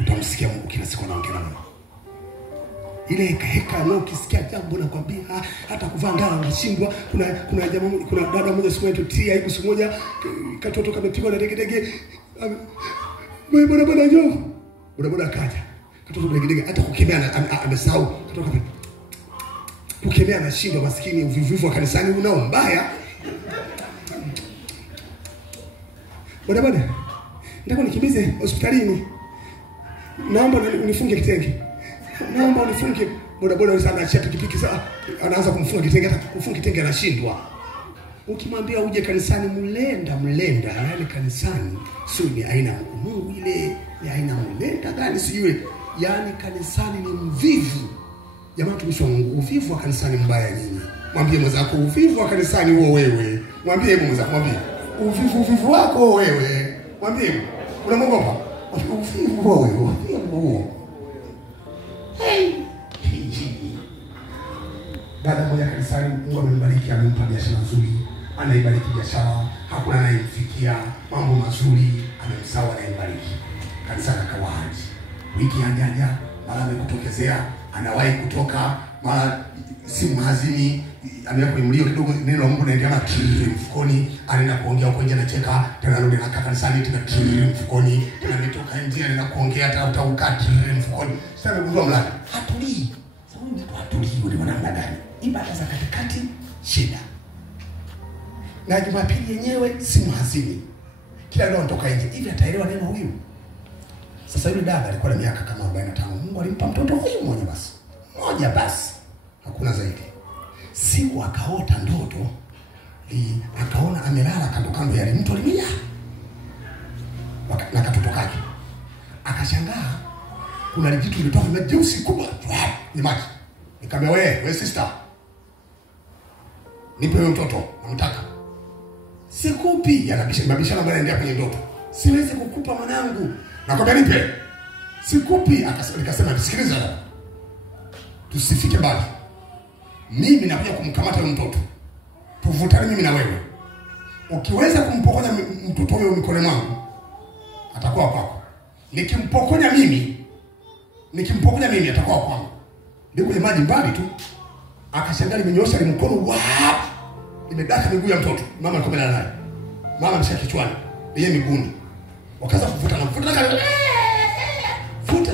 Utamsikia Mungu kila siku anaongea nawe. Ile heka leo ukisikia jambo na kwambia hata kuvaa ndala unashindwa. Kuna jamaa, kuna dada mmoja siku yetu tia hivi siku moja katoto kamepigwa na degedege. Bwana njoo. Bwana kaja. Katoto degedege hata kukemea amesahau. Katoto kukemea anashindwa, maskini uvivu wa kanisani unao mbaya. Bwana, nataka nikimbize hospitalini. Naomba unifunge kitenge. Naomba unifunge. Bwana sana achia pikipiki sasa. Anaanza kumfunga kitenge, hata kufunga kitenge anashindwa. Ukimwambia uje kanisani mlenda, yani kanisani sio ni aina Mungu ile, ni aina mlenda gani sijui. Yani kanisani ni mvivu. Jamaa tumishi wa Mungu, uvivu wa kanisani mbaya nyinyi. Mwambie mwenzako uvivu wa kanisani huo wewe. Mwambie hebu mwenzako, mwambie. Uvivu wako wewe. Mwambie unamwogopa. Uvivu wewe. Hey. Dada moja kanisani Mungu amembariki, amempa biashara nzuri. Anaibariki biashara, hakuna anayemfikia, mambo mazuri, amemsawa anaibariki. Kanisa kakawaji. Wiki hajaja, mara amekutokezea, anawahi kutoka, mara simu hazini, ameweka kwenye mlio kidogo, neno la Mungu linaingia mfukoni, anaenda kuongea huko nje anacheka, tena anarudi anakaa kanisani tena mfukoni, tena ametoka nje anaenda kuongea hata ukati mfukoni. Sasa amegundua mlani. Hatulii. Sasa wewe ndio hatulii ule namna gani? Ibada za katikati shida. Na Jumapili yenyewe simu hazini. Kila leo anatoka nje. Hivi ataelewa neno huyu? Sasa yule dada alikuwa na miaka kama 45. Mungu alimpa mtoto huyu mmoja basi. Mmoja basi. Hakuna zaidi. Siku akaota ndoto. Akaona amelala kando ya mto limia. Na katoto kake. Akashangaa kuna lijitu lilitoka jeusi kubwa. Ni maji. Nikamwambia wewe sister. Nipe huyo mtoto, namtaka. Sikupi, yanabishana mbele ndio kwenye ndoto. Siwezi kukupa mwanangu. Nakwambia nipe. Sikupi, nikasema sikiliza. Tusifike mbali. Mimi nakuja kumkamata huyo mtoto. Tuvutane mimi na wewe. Ukiweza kumpokonya mtoto huyo mikononi mwangu, atakuwa kwako. Nikimpokonya mimi atakuwa kwangu. Ndio kwenye maji mbali tu. Akashangaa limenyosha mkono wapi. Imedaka miguu ya mtoto. Mama alikuwa amelala naye. Mama ameshika kichwani, yeye miguuni. Wakaanza kuvuta na kuvuta kale. Vuta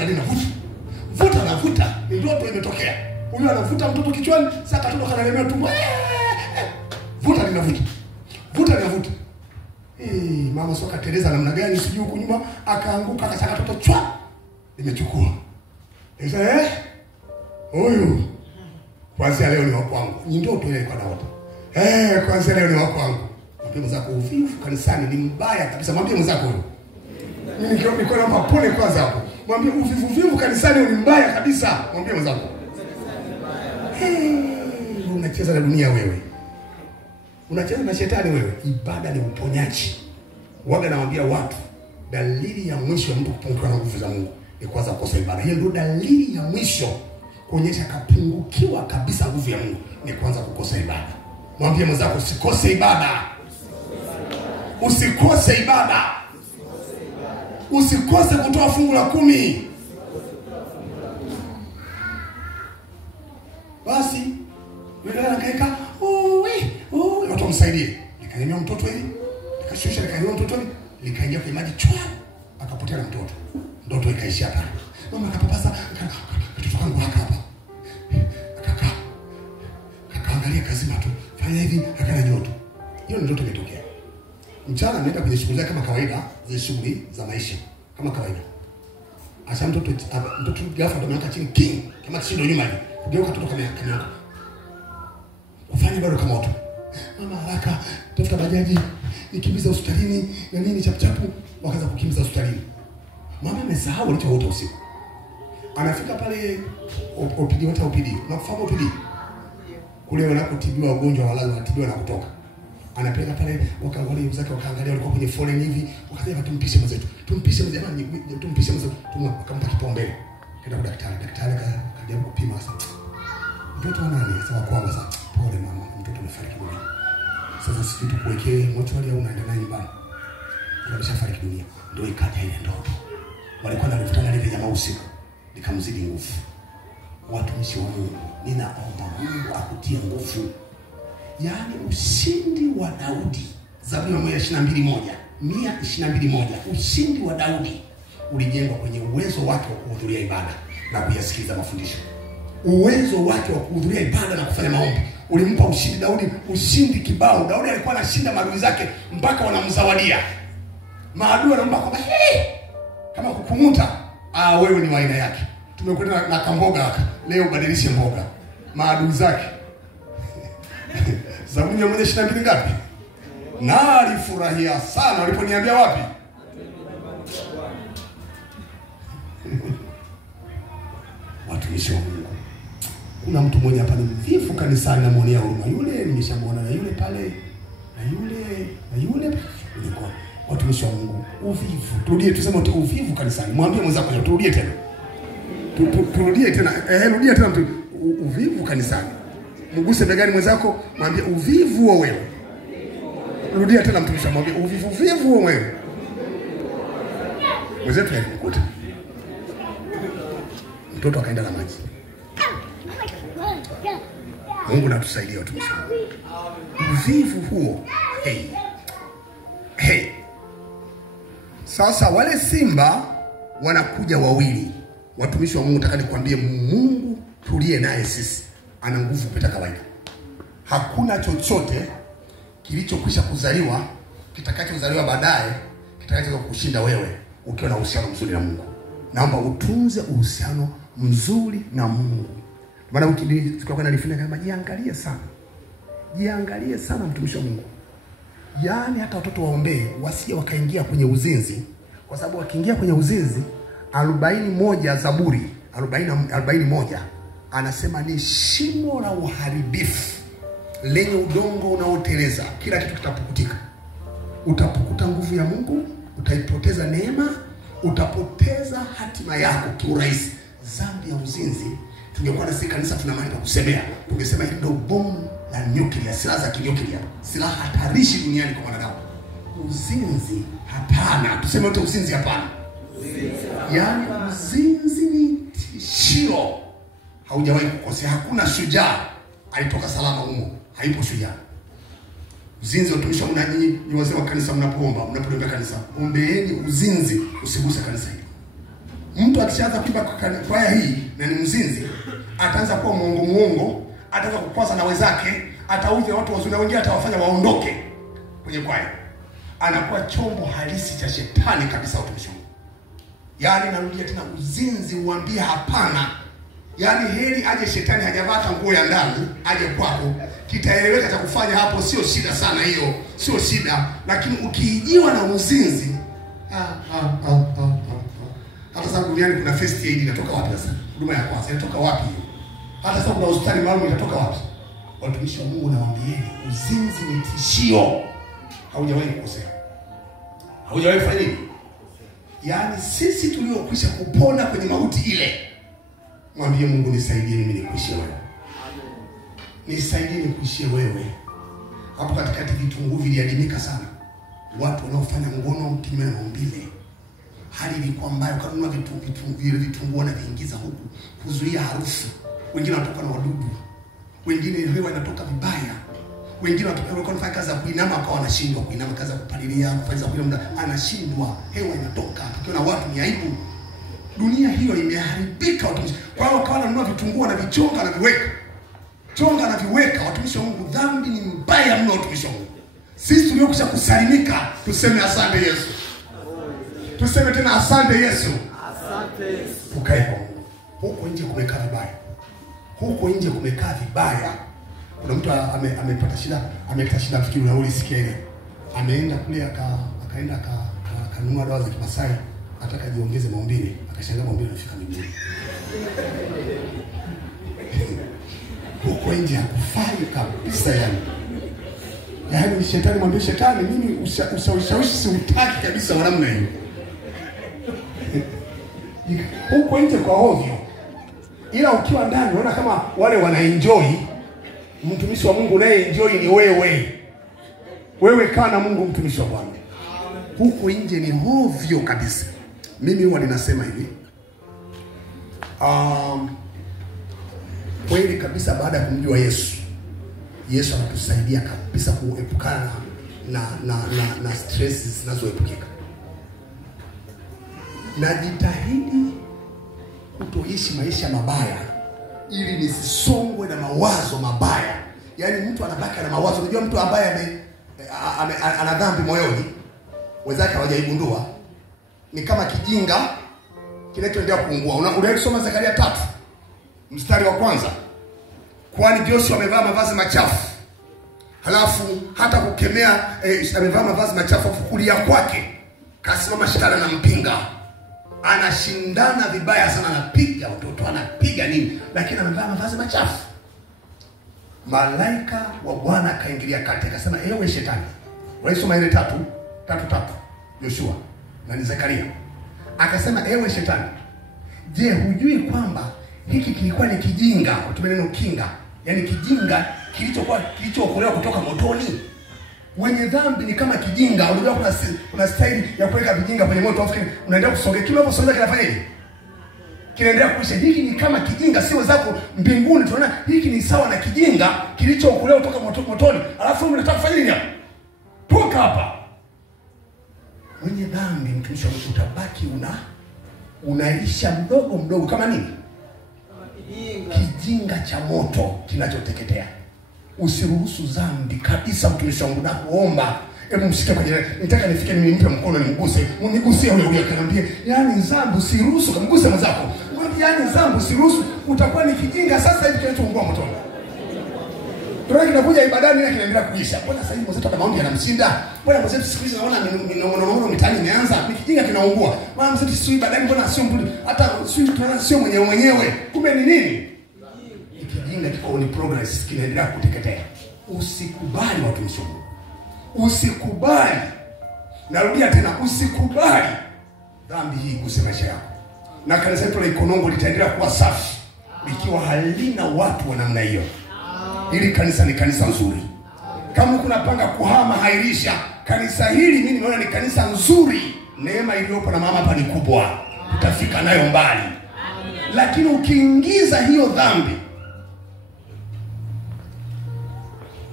na vuta. Ndoto imetokea. Huyu anavuta mtoto kichwani, sasa katoto kanalemea tumbo. Vuta. Mama soka Teresa namna gani sijui huko nyuma akaanguka akachaka mtoto chwa. Nimechukua. Sasa huyu kwanza leo ni wa kwangu. Ni ndoto ile kwa naota. Kwanza leo ni wa kwangu. Mwambie mwenzako uvivu kanisani ni mbaya kabisa. Mwambie mwenzako huyo. Mimi niko naomba pole kwanza hapo. Mwambie uvivu kanisani ni mbaya kabisa. Mwambie mwenzako. Unacheza na dunia wewe. Unacheza na shetani wewe. Ibada ni uponyaji. Waga nawaambia watu, dalili ya mwisho ya mtu kupungukiwa na nguvu za Mungu ni kwanza kukosa ibada. Hiyo ndio dalili ya mwisho kuonyesha kapungukiwa kabisa nguvu ya Mungu ni kwanza kukosa ibada. Mwambie mwenzako usikose ibada. Usikose ibada. Usikose kutoa fungu la 10. Basi yule anakaeka, watu msaidie. Nikanyanyua mtoto hivi, nikashusha nikanyanyua mtoto hivi, nikaingia kwenye maji chwa, akapotea na mtoto. Ndoto ikaishia pale. Mama akapapasa, mtoto wangu hapa. Akaangalia kazima tu. Fanya hivi, akana nyoto. Hiyo ndoto imetokea. Mchana naenda kwenye shughuli kama kawaida, zile shughuli za maisha kama kawaida. Asa mtoto ghafla ameanguka chini king kama kishindo nyuma hivi. Geuka mtoto kama kufanya bado kama moto. Mama haraka tafuta bajaji, nikimbiza hospitalini na nini chapu wakaanza kukimbiza hospitalini. Mama amesahau alichoota usiku. Anafika pale OPD. Unafahamu OPD? Kule wanakotibiwa wagonjwa walazo wanatibiwa na kutoka. Anapeleka pale wakaangalia mzake wakaangalia walikuwa kwenye foleni hivi, wakasema tumpishe mzetu. Tumpishe mzetu, tukampa kipaumbele. Kaenda kwa daktari akajaribu kupima sasa. Mtoto wa nani? Sasa kwamba sasa pole mama, mtoto amefariki dunia. Sasa sisi tukuwekee mochwali au unaenda naye nyumbani. Ameshafariki dunia. Ndio ikaja ile ndoto. Walikuwa wanavutana ile jamaa usiku. Nikamzidi nguvu. Watumishi wa Mungu, ninaomba Mungu akutie nguvu. Yaani ushindi wa Daudi. Zaburi 122:1. Ushindi wa Daudi ulijengwa kwenye uwezo wake wa kuhudhuria ibada na kuyasikiliza mafundisho. uwezo wake wa kuhudhuria ibada na kufanya maombi ulimpa ushindi Daudi, ushindi kibao. Daudi alikuwa anashinda maadui zake mpaka wanamzawadia. Maadui wanampa kwamba kama kukumuta, wewe ni wa aina yake. Tumekwenda na kamboga hapa. Leo badilishe mboga. Maadui zake. Zaburi 122 ngapi? Na alifurahia sana waliponiambia wapi? Watumishi wa Mungu. Kuna mtu mmoja hapa ni mvivu kanisani, namuonea huruma. Yule nimeshamuona, na yule pale, na yule. Watumishi wa Mungu, uvivu. Turudie tuseme uvivu kanisani. Mwambie mwenzako turudie tena. Turudie tena. Rudia tena mtu uvivu kanisani. Mguse begani mwenzako, mwambie uvivu wewe. Rudia tena mtumishi, mwambie uvivu wewe. Mwenzetu alikukuta. Mtoto akaenda na maji. Mungu natusaidie watumishi. Uvivu huo. Hey. Sasa wale simba wanakuja wawili. Watumishi wa Mungu, nataka nikwambie Mungu tulie naye sisi. Ana nguvu kupita kawaida. Hakuna chochote kilichokwisha kuzaliwa kitakachozaliwa baadaye kitakacho kushinda wewe ukiwa na uhusiano mzuri na Mungu. Naomba utunze uhusiano mzuri na Mungu. Maana ukidikwa na nifanya kama jiangalie sana. Jiangalie sana mtumishi wa Mungu. Yaani hata watoto waombee wasije wakaingia kwenye uzinzi, kwa sababu wakiingia kwenye uzinzi 41 Zaburi 41 anasema ni shimo la uharibifu lenye udongo unaoteleza, kila kitu kitapukutika. Utapukuta nguvu ya Mungu, utaipoteza neema, utapoteza hatima yako kiurahisi. Dhambi ya uzinzi, tungekuwa na sisi kanisa tuna mahali pa kusemea, tungesema hili ndio bomu la nyuklia, silaha za kinyuklia, silaha hatarishi duniani kwa wanadamu. Uzinzi hapana, tuseme wote uzinzi hapana. Yaani uzinzi ni tishio. Haujawahi kukosea, hakuna shujaa alitoka salama humo, haipo shujaa. Uzinzi watumishi wa Mungu, nyinyi ni wazee wa kanisa, mnapoomba, mnapoomba kanisa, ombeeni uzinzi usiguse kanisa hili. Mtu akishaanza kuimba kwaya hii na ni mzinzi, ataanza kuwa muongo, ataanza kukwaza na wenzake, atauza watu wazuri na wengine atawafanya waondoke kwenye kwaya. Anakuwa chombo halisi cha shetani kabisa watumishi. Yaani narudia tena, uzinzi uambie hapana. Yaani heri aje shetani hajavaa nguo ya ndani, aje kwako, kitaeleweka cha kufanya hapo, sio shida sana hiyo, sio shida. Lakini ukiijiwa na uzinzi, hata sababu duniani kuna first aid inatoka wapi sasa? Huduma ya kwanza inatoka wapi hiyo? Hata sababu kuna hospitali maalum inatoka wapi? Watumishi wa Mungu nawaambieni, uzinzi ni tishio. Haujawahi kukosea. Haujawahi kufanya nini? Yaani sisi tuliokwisha kupona kwenye mauti ile, mwambie Mungu, nisaidie mimi nikuishie wewe. Nisaidie nikuishie wewe. Hapo katikati vitunguu viliadimika sana. Watu wanaofanya ngono kinyume na maumbile. Hali ilikuwa mbaya, kanunua vitunguu na viingiza huku kuzuia harufu. Wengine wanatoka na wadudu. Wengine hewa inatoka vibaya. Wengine wanafanya kazi ya kuinama kwa wanashindwa kuinama, kazi ya kupalilia, kufanya kuinama anashindwa, hewa inatoka. Tukiona watu ni aibu. Dunia hiyo imeharibika watumishi. Kwa hiyo wakawa wanunua vitunguu na vichonga na viweka. Chonga na viweka, watumishi wa Mungu, dhambi ni mbaya mno watumishi wa Mungu. Sisi tuliokwisha kusalimika, tuseme asante Yesu. Tuseme tena asante Yesu. Asante Yesu. Tukae kwa Mungu. Huko nje kumekaa vibaya. Huko nje kumekaa vibaya. Kuna mtu amepata shida fikiri na ulisikia ile. Ameenda kule akaenda akanunua dawa za Kimasai, ataka jiongeze maumbile, akashangaa maumbile yanafika mbinguni. Huko nje hakufai kabisa yani. Yaani shetani, mwambie shetani, mimi ushawishi siutaki kabisa wa namna hiyo. Huko nje kwa ovyo. Ila ukiwa ndani unaona kama wale wanaenjoy. Mtumishi wa Mungu naye enjoy ni wewe. Wewe kaa na Mungu, mtumishi wa Bwana. Huko nje ni ovyo kabisa. Mimi huwa ninasema hivi. Kweli kabisa, baada ya kumjua Yesu, Yesu anatusaidia kabisa kuepukana na stress zinazoepukika. Najitahidi kutoishi maisha mabaya ili nisisongwe na mawazo mabaya. Yaani mtu anabaki na mawazo. Unajua mtu ambaye ana dhambi moyoni, wenzake hawajaigundua, ni kama kijinga kinachoendelea kuungua. Unasoma Zekaria 3 mstari wa 1. Kwani Joshua amevaa mavazi machafu. Halafu hata kukemea amevaa mavazi machafu, kulia kwake kasimama shetani na mpinga. Anashindana vibaya sana, anapiga watoto, anapiga nini, lakini amevaa mavazi machafu. Malaika wa Bwana akaingilia kati akasema, ewe shetani. Waisoma ile 3:3 Joshua na Zekaria. Akasema, ewe shetani, je, hujui kwamba hiki kilikuwa ni kijinga? Utumie neno kinga, yani kijinga kilichookolewa kutoka motoni. Wenye dhambi ni kama kijinga. Unajua kuna staili ya kuweka vijinga kwenye moto, afu unaendelea kusogea, kile unaposogea kinafanya nini? Kinaendelea kuisha. Hiki ni kama kijinga, sio zako mbinguni. Tunaona hiki ni sawa na kijinga kilichookolewa kutoka motoni. Alafu unataka kufanya nini hapa? Toka hapa. Wenye dhambi, mtumishi wa Mungu, utabaki unaisha mdogo mdogo kama nini? Kijinga cha moto kinachoteketea. Usiruhusu dhambi kabisa, mtumishi wangu, na kuomba. Hebu mshike kwenye, nitaka nifike mimi nimpe mkono nimguse. Unigusie huyo akaniambia, yani dhambi usiruhusu, kamguse mwenzako. Mwambie yani dhambi usiruhusu, utakuwa ni kijinga sasa hivi kinachoungua moto. Tunaona kinakuja ibadani na kinaendelea kuisha. Mbona sasa hivi mzetu maombi yanamshinda? Mbona mzetu siku hizi naona minong'ono mitani imeanza, ni kijinga kinaungua. Mbona mzetu sio ibadani, mbona sio mbuli, hata sio mwenyewe. Kumbe ni nini? Kijinga kiko ni progress, kinaendelea kuteketea. Usikubali watumishi. Usikubali. Narudia tena, usikubali dhambi hii iguse maisha yako. Na kanisa letu la Ikonongo litaendelea kuwa safi ikiwa halina watu wa namna hiyo. Hili kanisa ni kanisa nzuri. Kama kuna panga kuhama, hairisha. Kanisa hili mimi naona ni kanisa nzuri. Neema iliyopo na mama hapa ni kubwa. Tutafika nayo mbali. Lakini ukiingiza hiyo dhambi,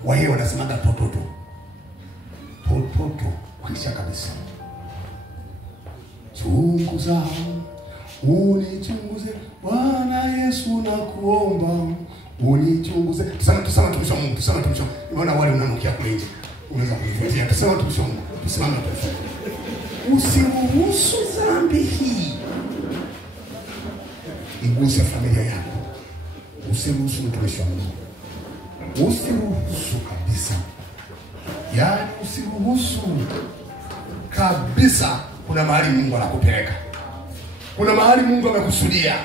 wao wanasemaga tototo kisha kabisa. Chunguza, unichunguze Bwana Yesu, na kuomba unichunguze. Tuseme tumisha Mungu, tuseme tumisha. Unaona wale unanukia kule nje, unaweza kuifuatia. Tuseme tumisha Mungu, tusimame tumisha. Usiruhusu dhambi hii iguse familia yako. Usiruhusu mtumishi wa Mungu. Usiruhusu kabisa. Yaani usiruhusu kabisa. Kuna mahali Mungu anakupeleka. Kuna mahali Mungu amekusudia.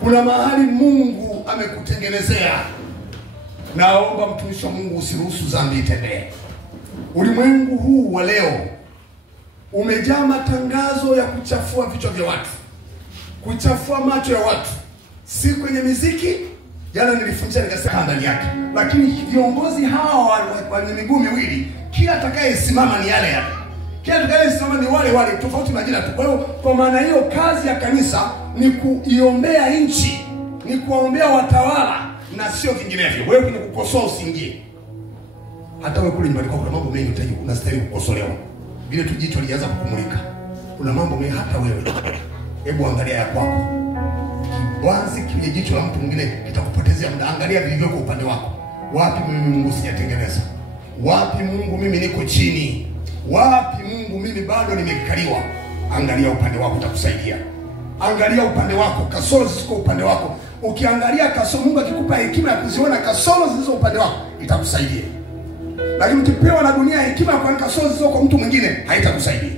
Kuna mahali Mungu amekutengenezea. Naomba mtumishi wa Mungu, usiruhusu dhambi itembee. Ulimwengu huu wa leo umejaa matangazo ya kuchafua vichwa vya watu, kuchafua macho ya watu. Si kwenye muziki, jana nilifundisha nikasema ndani yake. Lakini viongozi hawa wenye miguu miwili, kila atakayesimama ni yale yale. Kila atakayesimama ni wale tofauti na jina tu. Kwa hiyo kwa maana hiyo kazi ya kanisa ni kuiombea nchi, ni kuombea watawala na sio vinginevyo. Wewe kwenye kukosoa usiingie. Hata wewe kule nyumbani kuna mambo mengi unastahili kukosolewa. Vile tu jicho lianza kukumulika. Kuna mambo mengi hata wewe. Hebu angalia ya kwako. Kibwanzi kwenye jicho la mtu mwingine kitakupotezea muda. Angalia vilivyoko upande wako. Wapi mimi Mungu sijatengeneza? Wapi Mungu mimi niko chini? Wapi Mungu mimi bado nimekaliwa? Angalia upande wako, utakusaidia. Angalia upande wako, kasoro ziko upande wako. Ukiangalia kasoro, Mungu akikupa hekima ya kuziona kasoro zilizo upande wako, itakusaidia. Lakini ukipewa na dunia hekima kwa kasoro zilizo kwa mtu mwingine, haitakusaidia.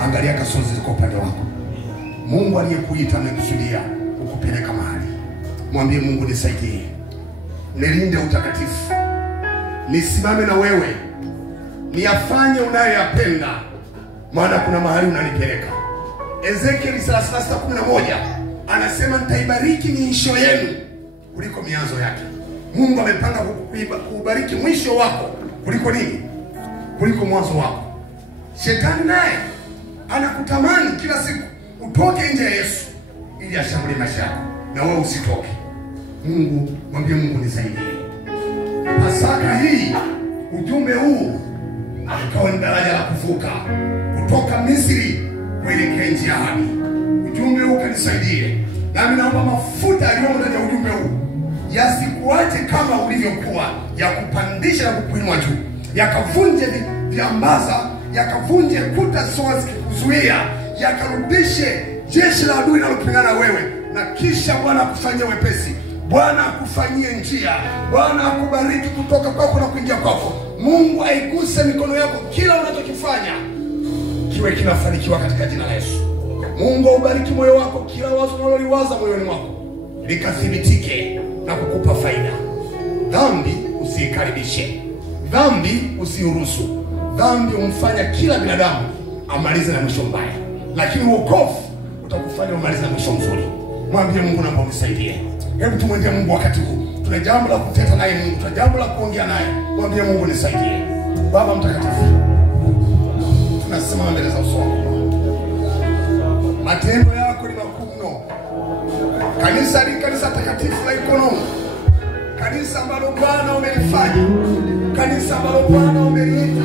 Angalia kasoro zilizo upande wako. Mungu aliyekuita amekusudia ukupeleka mahali. Mwambie Mungu, nisaidie. Nilinde utakatifu. Nisimame na wewe. Niyafanye unayoyapenda. Maana kuna mahali unanipeleka. Ezekiel 36:11 anasema nitaibariki miisho yenu kuliko mianzo yake. Mungu amepanga kukubariki mwisho wako kuliko nini? Kuliko mwanzo wako. Shetani naye anakutamani kila siku utoke nje ya Yesu ili ashambulie maisha yako na wewe usitoke. Mungu, mwambie Mungu, nisaidie. Pasaka hii, ujumbe huu ikawa ni daraja la kuvuka kutoka Misri kuelekea nchi ya ahadi. Ujumbe huu kanisaidie. Nami naomba mafuta yaliyomo ndani ya ujumbe huu yasikuache kama ulivyokuwa, yakupandisha na kukuinua juu, yakavunje viambaza, yakavunje kuta zisizokuzuia, yakarudishe jeshi la adui linalopigana wewe, na kisha Bwana akufanyie wepesi, Bwana akufanyie njia, Bwana akubariki kutoka kwako na kuingia kwako. Mungu aiguse mikono yako, kila unachokifanya kiwe kinafanikiwa katika jina la Yesu. Mungu aubariki moyo wako, kila wazo unaloliwaza moyoni mwako likathibitike na kukupa faida. Dhambi usiikaribishe, dhambi usiuruhusu. Dhambi umfanya kila binadamu amalize na mwisho mbaya, lakini wokovu utakufanya umalize na mwisho mzuri. Mwambie Mungu, naomba unisaidie. Hebu tumwendee Mungu wakati huu. Tuna jambo la kuteta naye Mungu, tuna jambo la kuongea naye. Mwambie Mungu, nisaidie. Baba mtakatifu, tunasimama mbele za uso wako. Matendo yako ni makuu mno. Kanisa ni kanisa takatifu la Ikono, kanisa ambalo Bwana umelifanya, kanisa ambalo Bwana umeliita.